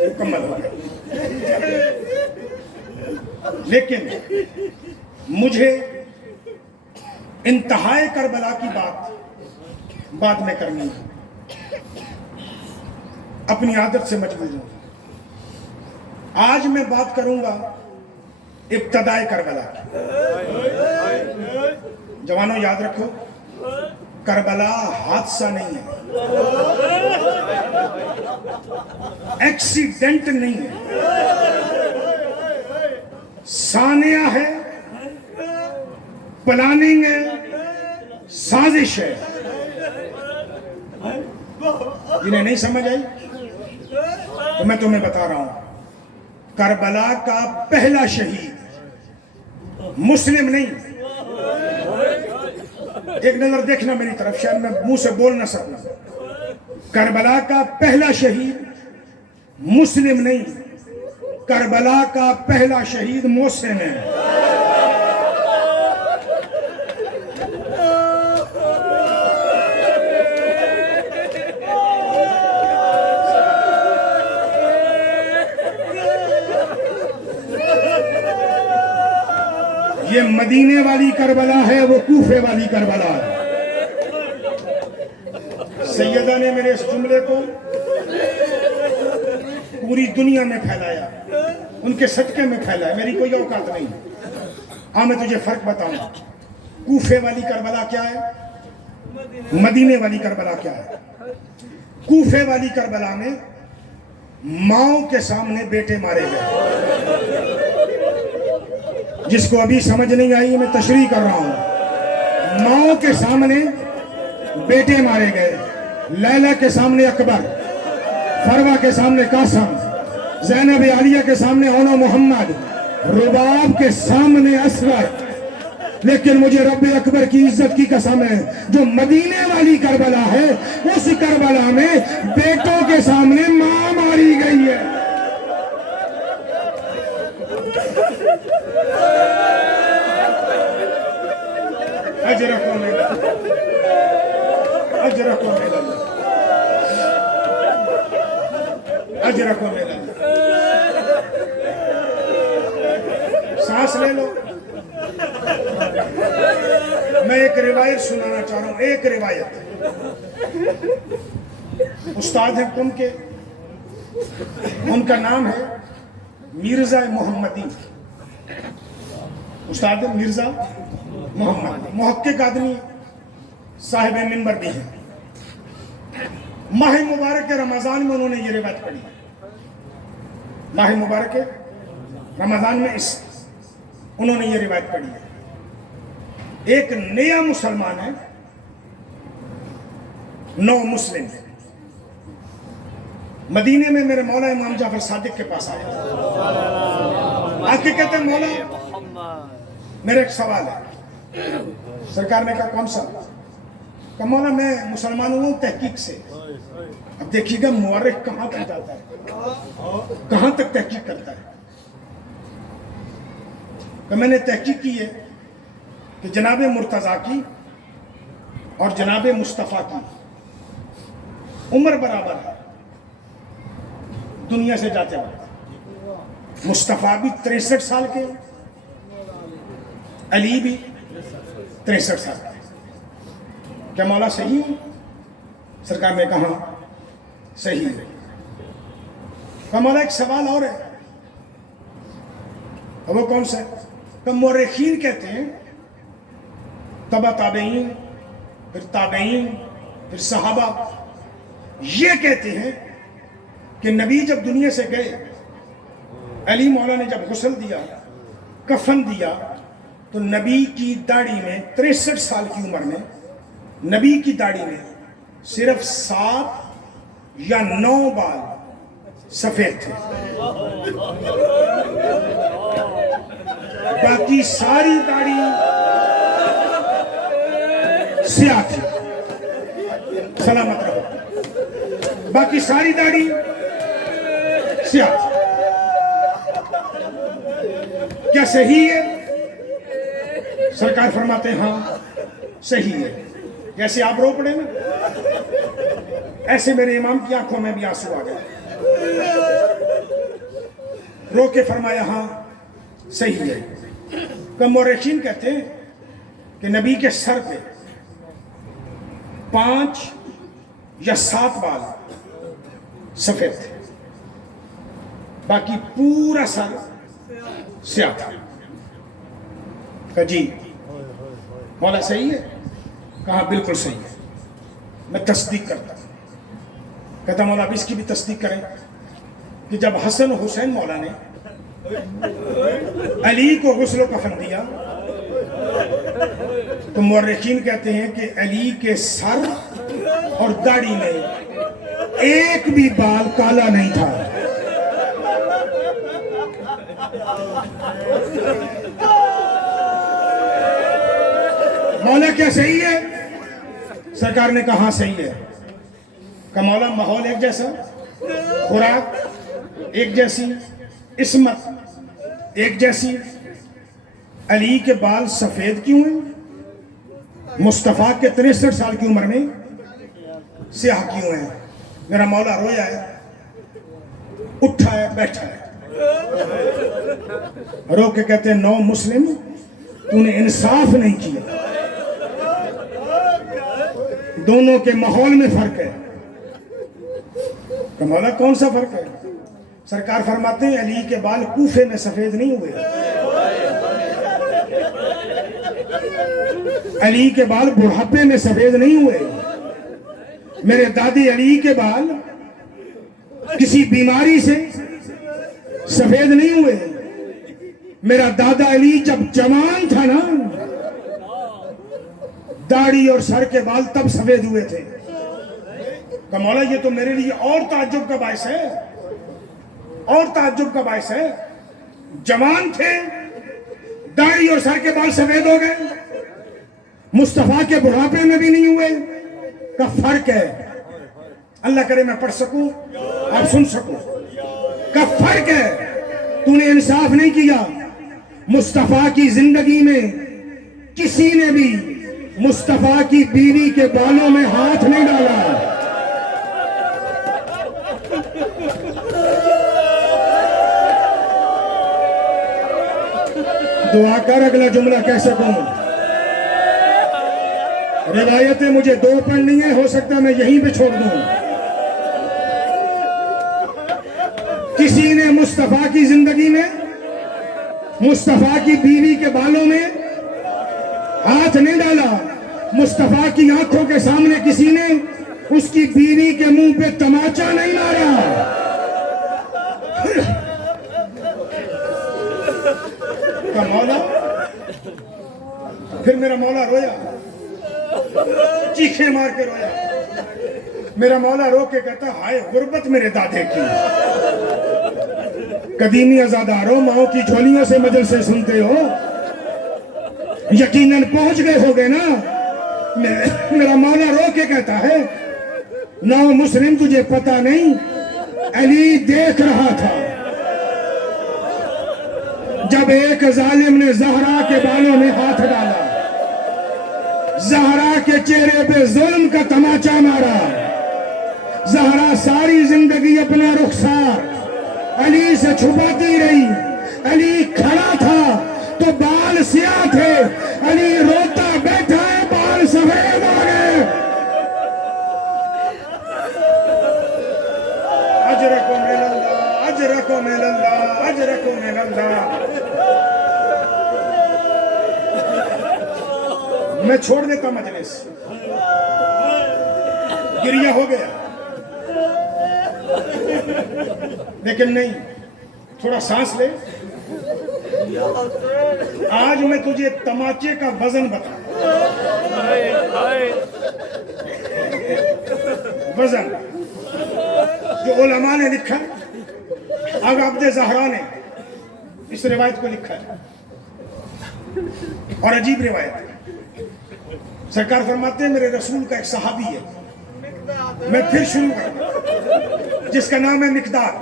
مکمل ہو گئی۔ لیکن مجھے انتہائے کربلا کی بات بعد میں کرنی ہے، اپنی عادت سے مجبور ہوں۔ آج میں بات کروں گا ابتدائے کربلا کی۔ جوانوں یاد رکھو، کربلا حادثہ نہیں ہے، ایکسیڈنٹ نہیں ہے، سانیہ ہے، پلاننگ ہے، سازش ہے. جنہیں نہیں سمجھ آئی تو میں تمہیں بتا رہا ہوں، کربلا کا پہلا شہید مسلم نہیں. ایک نظر دیکھنا میری طرف، شاید میں منہ سے بول نہ سکوں. کربلا کا پہلا شہید مسلم نہیں، کربلا کا پہلا شہید محسن ہے. یہ مدینے والی کربلا ہے، وہ کوفے والی کربلا ہے. سیدہ نے میرے اس جملے کو پوری دنیا میں پھیلایا، ان کے صدقے میں پھیلایا، میری کوئی اوقات نہیں. میں تجھے فرق بتاؤں. کوفے والی کربلا کیا ہے، مدینے والی کربلا کیا ہے. کوفے والی کربلا میں ماؤں کے سامنے بیٹے مارے گئے. جس کو ابھی سمجھ نہیں آئی میں تشریح کر رہا ہوں. ماؤں کے سامنے بیٹے مارے گئے. لیلا کے سامنے اکبر، فروا کے سامنے قاسم، زینب عالیہ کے سامنے اونو محمد، رباب کے سامنے اسغر. لیکن مجھے رب اکبر کی عزت کی قسم ہے، جو مدینے والی کربلا ہے اس کربلا میں بیٹوں کے سامنے ماں ماری گئی ہے. اجرکم اللہ، اجرکم اللہ، اجرکم اللہ. سانس لے لو. میں ایک روایت سنانا چاہ رہا ہوں، ایک روایت. استاد ہیں کن کے، ان کا نام ہے مرزا محمدی. استاد مرزا محمد، محقق آدمی، صاحب منبر بھی ہیں. ماہ مبارک رمضان میں انہوں نے یہ روایت پڑھی. ماہ مبارک رمضان میں انہوں نے یہ روایت پڑھی ہے. ایک نیا مسلمان ہے، نو مسلم ہے. مدینے میں میرے مولا امام جعفر صادق کے پاس آئے. آ کے کہتے ہیں مولا میرا ایک سوال ہے. سرکار نے کہا کون سا؟ کہا مولا میں مسلمان ہوں تحقیق سے. اب دیکھیے گا مورخ کہاں تک جاتا ہے، کہاں تک تحقیق کرتا ہے. کہ میں نے تحقیق کی ہے کہ جناب مرتضیٰ کی اور جناب مصطفیٰ کی عمر برابر ہے دنیا سے جاتے وقت. مصطفیٰ بھی 63 سال کے، علی بھی 63 سال کے. کیا مولا صحیح ہے؟ سرکار نے کہا صحیح ہے. کہا مولا ایک سوال اور ہے. وہ کون سا ہے؟ کہ مورخین کہتے ہیں، تبع تابعین، پھر تابعین، پھر صحابہ، یہ کہتے ہیں کہ نبی جب دنیا سے گئے، علی مولا نے جب غسل دیا، کفن دیا، تو نبی کی داڑھی میں 63 سال کی عمر میں نبی کی داڑھی میں صرف 7 یا 9 بال سفید تھے، باقی ساری داڑھی سیاہ تھی. سلامت رہو. باقی ساری داڑھی سیاہ تھی. کیا صحیح ہے؟ سرکار فرماتے ہیں ہاں صحیح ہے. جیسے آپ رو پڑے نا، ایسے میرے امام کی آنکھوں میں بھی آنسو آ گئے. رو کے فرمایا ہاں صحیح ہے. کہ مورخین کہتے ہیں کہ نبی کے سر پہ 5 یا 7 بال سفید تھے، باقی پورا سر سیاہ تھا. کہ جی مولا صحیح ہے. کہا بالکل صحیح ہے، میں تصدیق کرتا ہوں۔ کہتا مولا اب اس کی بھی تصدیق کریں کہ جب حسن و حسین مولا نے علی کو غسل و کفن دیا تو مورخین کہتے ہیں کہ علی کے سر اور داڑھی میں ایک بھی بال کالا نہیں تھا۔ مولا کیا صحیح ہے؟ سرکار نے کہا صحیح ہے۔ کہ مولا ماحول ایک جیسا، خوراک ایک جیسی، عصمت ایک جیسی، علی کے بال سفید کیوں ہیں؟ مصطفیٰ کے 63 سال کی عمر میں سیاہ کیوں ہیں؟ میرا مولا رویا ہے، اٹھا ہے، بیٹھا ہے، رو کے کہتے ہیں نو مسلم تو نے انصاف نہیں کیا، دونوں کے ماحول میں فرق ہے۔ کہ مولا کون سا فرق ہے؟ سرکار فرماتے ہیں علی کے بال کوفے میں سفید نہیں ہوئے، علی کے بال بڑھاپے میں سفید نہیں ہوئے، میرے دادی علی کے بال کسی بیماری سے سفید نہیں ہوئے، میرا دادا علی جب جوان تھا نا داڑھی اور سر کے بال تب سفید ہوئے تھے۔ کہ مولا یہ تو میرے لیے اور تعجب کا باعث ہے، اور تعجب کا باعث ہے، جوان تھے داڑھی اور سر کے بال سفید ہو گئے، مصطفیٰ کے بڑھاپے میں بھی نہیں ہوئے، کا فرق ہے۔ اللہ کرے میں پڑھ سکوں آپ سن سکوں، کا فرق ہے۔ تو نے انصاف نہیں کیا، مصطفیٰ کی زندگی میں کسی نے بھی مصطفیٰ کی بیوی کے بالوں میں ہاتھ نہیں ڈالا۔ دعا کر اگلا جملہ کہہ سکوں۔ روایتیں مجھے دو پڑھنی ہیں، ہو سکتا ہے میں یہیں پہ چھوڑ دوں۔ کسی نے مصطفیٰ کی زندگی میں مصطفیٰ کی بیوی کے بالوں میں ہاتھ نہیں ڈالا، مصطفیٰ کی آنکھوں کے سامنے کسی نے اس کی بیوی کے منہ پہ تماچا نہیں مارا۔ کا مولا پھر میرا مولا رویا، چیخیں مار کے رویا، میرا مولا رو کے کہتا ہائے غربت میرے دادے کی۔ قدیمی ازاداروں ماؤں کی جھولیوں سے مجل سے سنتے ہو، یقیناً پہنچ گئے ہوگے نا۔ میرا مولا رو کے کہتا ہے نو مسلم تجھے پتا نہیں علی دیکھ رہا تھا جب ایک ظالم نے زہرا کے بالوں میں ہاتھ ڈالا، زہرا کے چہرے پہ ظلم کا تماچا مارا، زہرا ساری زندگی اپنا رخسار علی سے چھپاتی رہی، علی کھڑا تھا تو بال سیاہ تھے، علی روتا بیٹھا ہے بال سفید ہو گئے۔ اجرکم من اللہ، اجرکم من اللہ، اجرکم من اللہ۔ میں چھوڑ دیتا مجلس، گریہ ہو گیا، لیکن نہیں، تھوڑا سانس لے۔ آج میں تجھے تماچے کا وزن بتا، وزن جو علماء نے لکھا، آغا عبد زہرا نے اس روایت کو لکھا ہے، اور عجیب روایت ہے۔ سرکار فرماتے ہیں میرے رسول کا ایک صحابی ہے، میں پھر شروع کروں، جس کا نام ہے مقدار،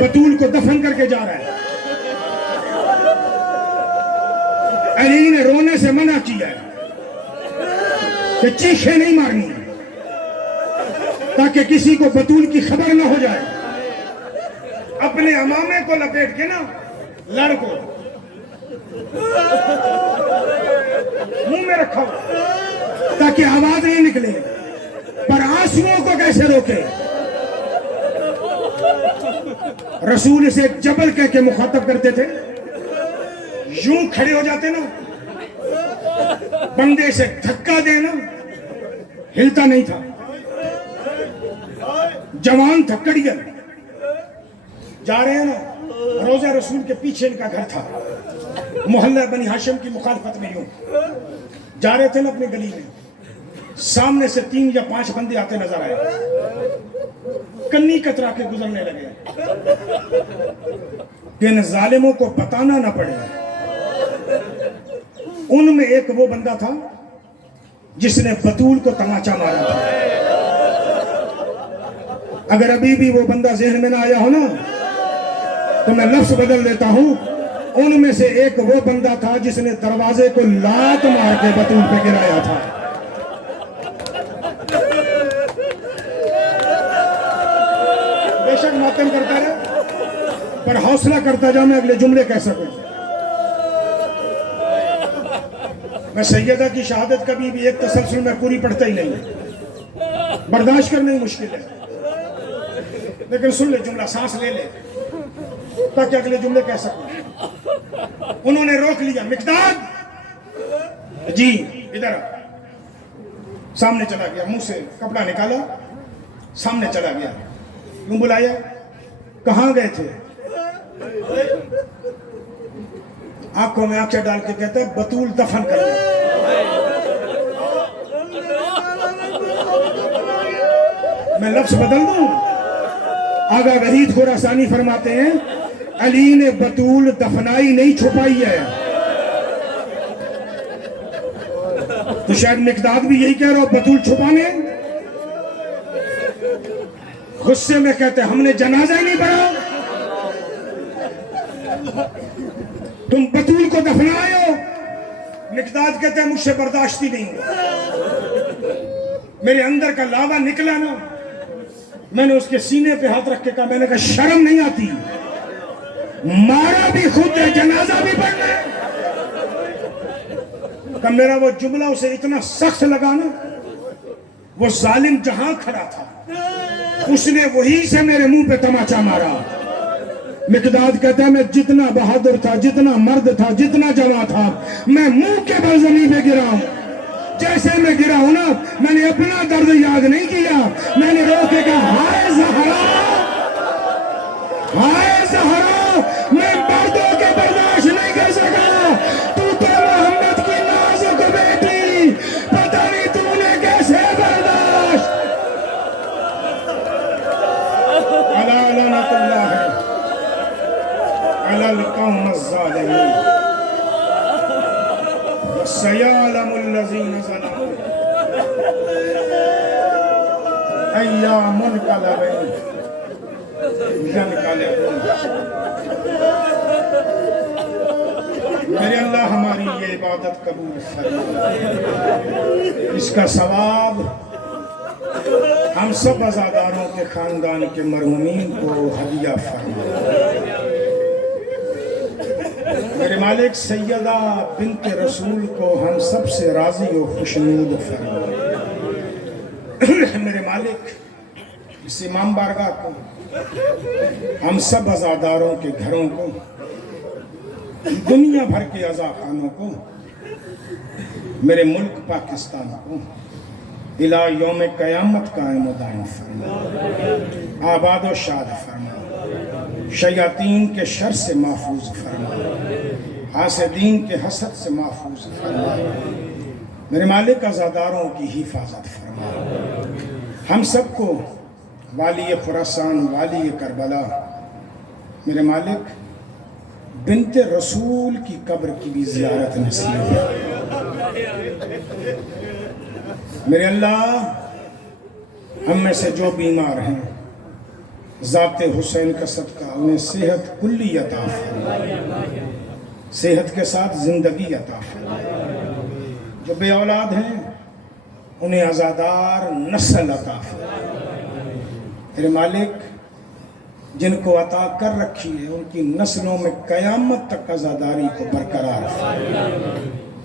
بطول کو دفن کر کے جا رہا ہے، علی نے رونے سے منع کیا ہے کہ چیخیں نہیں مارنی تاکہ کسی کو بطول کی خبر نہ ہو جائے۔ اپنے امامے کو لپیٹ کے نا لڑ کو منہ میں رکھا ہو تاکہ آواز نہیں نکلے، پر آنسوؤں کو کیسے روکے؟ رسول اسے جبل کہہ کے مخاطب کرتے تھے، یوں کھڑے ہو جاتے نا بندے سے دھکا دینا، ہلتا نہیں تھا، جوان تھا، کڑیل جا رہے ہیں نا، روضہ رسول کے پیچھے ان کا گھر تھا، محلہ بنی ہاشم کی مخالفت میں یوں جا رہے تھے نا اپنی گلی میں، سامنے سے 3 یا 5 بندے آتے نظر آئے، کنی کترا کے گزرنے لگے کہ ان ظالموں کو بتانا نہ پڑے۔ ان میں ایک وہ بندہ تھا جس نے بطول کو تماچا مارا تھا۔ اگر ابھی بھی وہ بندہ ذہن میں نہ آیا ہو نا تو میں لفظ بدل دیتا ہوں، ان میں سے ایک وہ بندہ تھا جس نے دروازے کو لات مار کے بطول پہ گرایا تھا۔ بے شک ماتم کرتا رہے پر حوصلہ کرتا جا، میں اگلے جملے کہہ سکوں۔ میں سیدہ کی شہادت کبھی بھی ایک تسلسل میں پوری پڑھتا ہی نہیں، برداشت کرنا ہی مشکل ہے، لیکن سن لے جملہ، سانس لے لے تاکہ اگلے جملے کہہ سکوں۔ انہوں نے روک لیا، مقداد جی ادھر سامنے چلا گیا، منہ سے کپڑا نکالا، سامنے چلا گیا، کیوں بلایا؟ کہاں گئے تھے؟ آنکھوں میں آنکھیں ڈال کے کہتا ہے بطول دفن کر دیا۔ میں لفظ بدل دوں، آغا وحید خراسانی فرماتے ہیں علی نے بطول دفنائی نہیں چھپائی ہے۔ تو شاید مقداد بھی یہی کہہ رہا ہو، بطول چھپانے، غصے میں کہتے ہیں ہم نے جنازہ ہی نہیں پڑھا، تم بطول کو دفنائے ہو۔ مقداد کہتے ہیں مجھ سے برداشت ہی نہیں ہوا، میرے اندر کا لاوا نکلا نا، میں نے اس کے سینے پہ ہاتھ رکھ کے کہا، میں نے کہا شرم نہیں آتی، مارا بھی خود ہے، جنازہ بھی پڑھنا ہے۔ کہ میرا وہ جملہ اسے اتنا سخت لگا نا، وہ ظالم جہاں کھڑا تھا اس نے وہی سے میرے منہ پہ تماچا مارا۔ مقداد کہتا ہے میں جتنا بہادر تھا، جتنا مرد تھا، جتنا جواں تھا، میں منہ کے بل زمین پہ گرا ہوں۔ جیسے میں گرا ہوں نا، میں نے اپنا درد یاد نہیں کیا، میں نے رو کے کہا ہائے زہرا، ہائے زہرا، میں مردوں کے برداشت نہیں کر سکا، تو محمد کی نازک بیٹی، پتہ نہیں تو نے کیسے برداشت۔ الا لعنت اللہ علی القوم الظالمین وسيعلم الذين ظلموا أي منقلب ينقلبون۔ میرے اللہ ہماری یہ عبادت قبول فرما، اس کا ثواب ہم سب عزاداروں کے خاندان کے مرحومین کو ہدیہ فرما۔ میرے مالک سیدہ بنت رسول کو ہم سب سے راضی و خوشنود فرما۔ میرے مالک اس امام بارگاہ کو، ہم سب عزاداروں کے گھروں کو، دنیا بھر کے عزاخانوں کو، میرے ملک پاکستان کو الہ یوم قیامت قائم و دائم فرما، آباد و شاد فرما، شیاطین کے شر سے محفوظ فرما، حاسدین کے حسد سے محفوظ فرما، میرے مالک عزاداروں کی حفاظت فرما۔ ہم سب کو والی خراسان، والی کربلا، میرے مالک بنت رسول کی قبر کی بھی زیارت نصیب ہے۔ میرے اللہ ہم میں سے جو بیمار ہیں، ذات حسین کا صدقہ انہیں صحت کلی عطا فرما، صحت کے ساتھ زندگی عطا فرما۔ جو بے اولاد ہیں انہیں عزادار نسل عطا فرما۔ میرے مالک جن کو عطا کر رکھی ہے ان کی نسلوں میں قیامت تک عزاداری کو برقرار فرما۔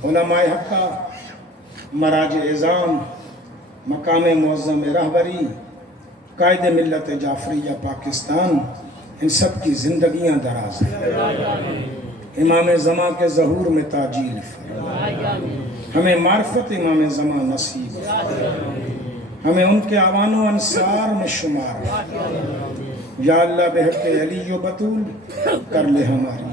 علماء حق کا مراج اعظام، مقام معظم رہبری، قائد ملت جعفریہ پاکستان، ان سب کی زندگیاں دراز ہیں، امام زمان کے ظہور میں تاجیل فرما، ہمیں معرفت امام زمان نصیب فرما، ہمیں ان کے اعوان و انصار میں شمار فرما۔ یا اللہ بحق علی و بطول کر لے ہماری